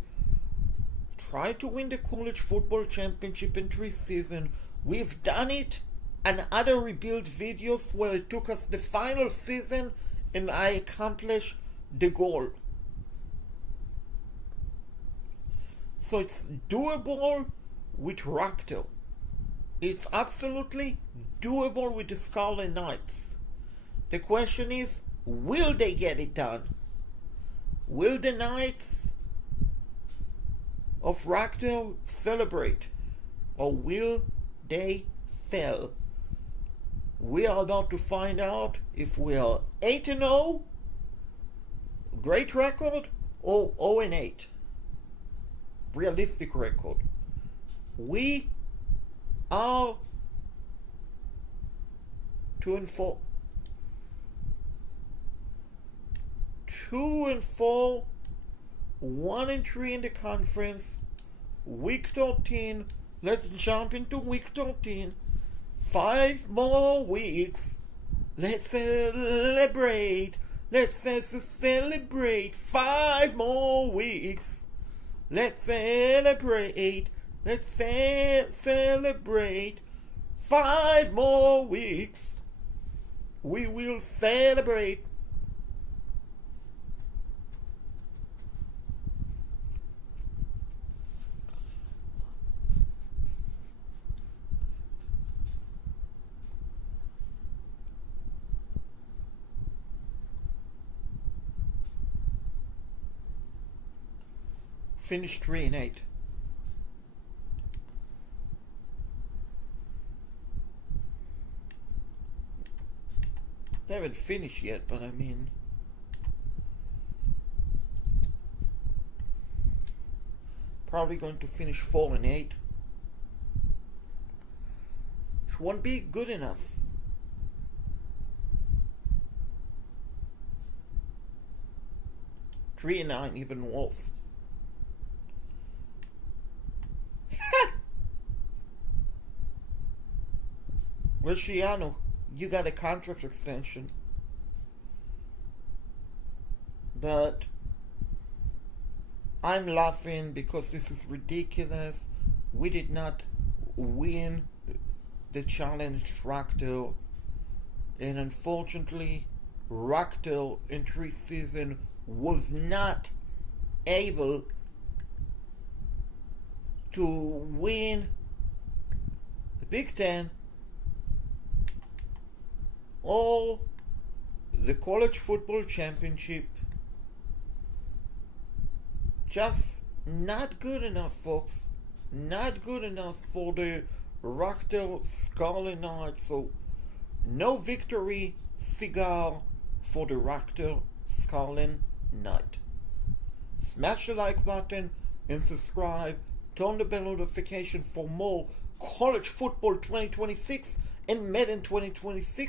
try to win the college football championship in 3 seasons. We've done it in other rebuild videos where it took us the final season and I accomplished the goal. So it's doable with Rutgers. It's absolutely doable with the Scarlet Knights. The question is, will they get it done? Will the Knights of Rutgers celebrate? Or will they fail? We are about to find out if we are 8-0, great record, or 0-8, realistic record. We are 2-4. 2-4, 1-3 in the conference. Week 13. Let's jump into week 13. 5 more weeks. Let's celebrate. Let's celebrate. 5 more weeks. Let's celebrate. Let's celebrate. 5 more weeks. We will celebrate. Finished 3-8. They haven't finished yet, but I mean, probably going to finish 4-8. Which won't be good enough. Three and 9, even worse. Greg Schiano, you got a contract extension. But I'm laughing because this is ridiculous. We did not win the challenge Rutgers, and unfortunately Rutgers in 3 seasons was not able to win the Big Ten or the college football championship. Just not good enough, folks. Not good enough for the Rutgers Scarlet Knights. So no victory cigar for the Rutgers Scarlet Knight. Smash the like button and subscribe. Turn the bell notification for more college football 2026 and Madden 2026.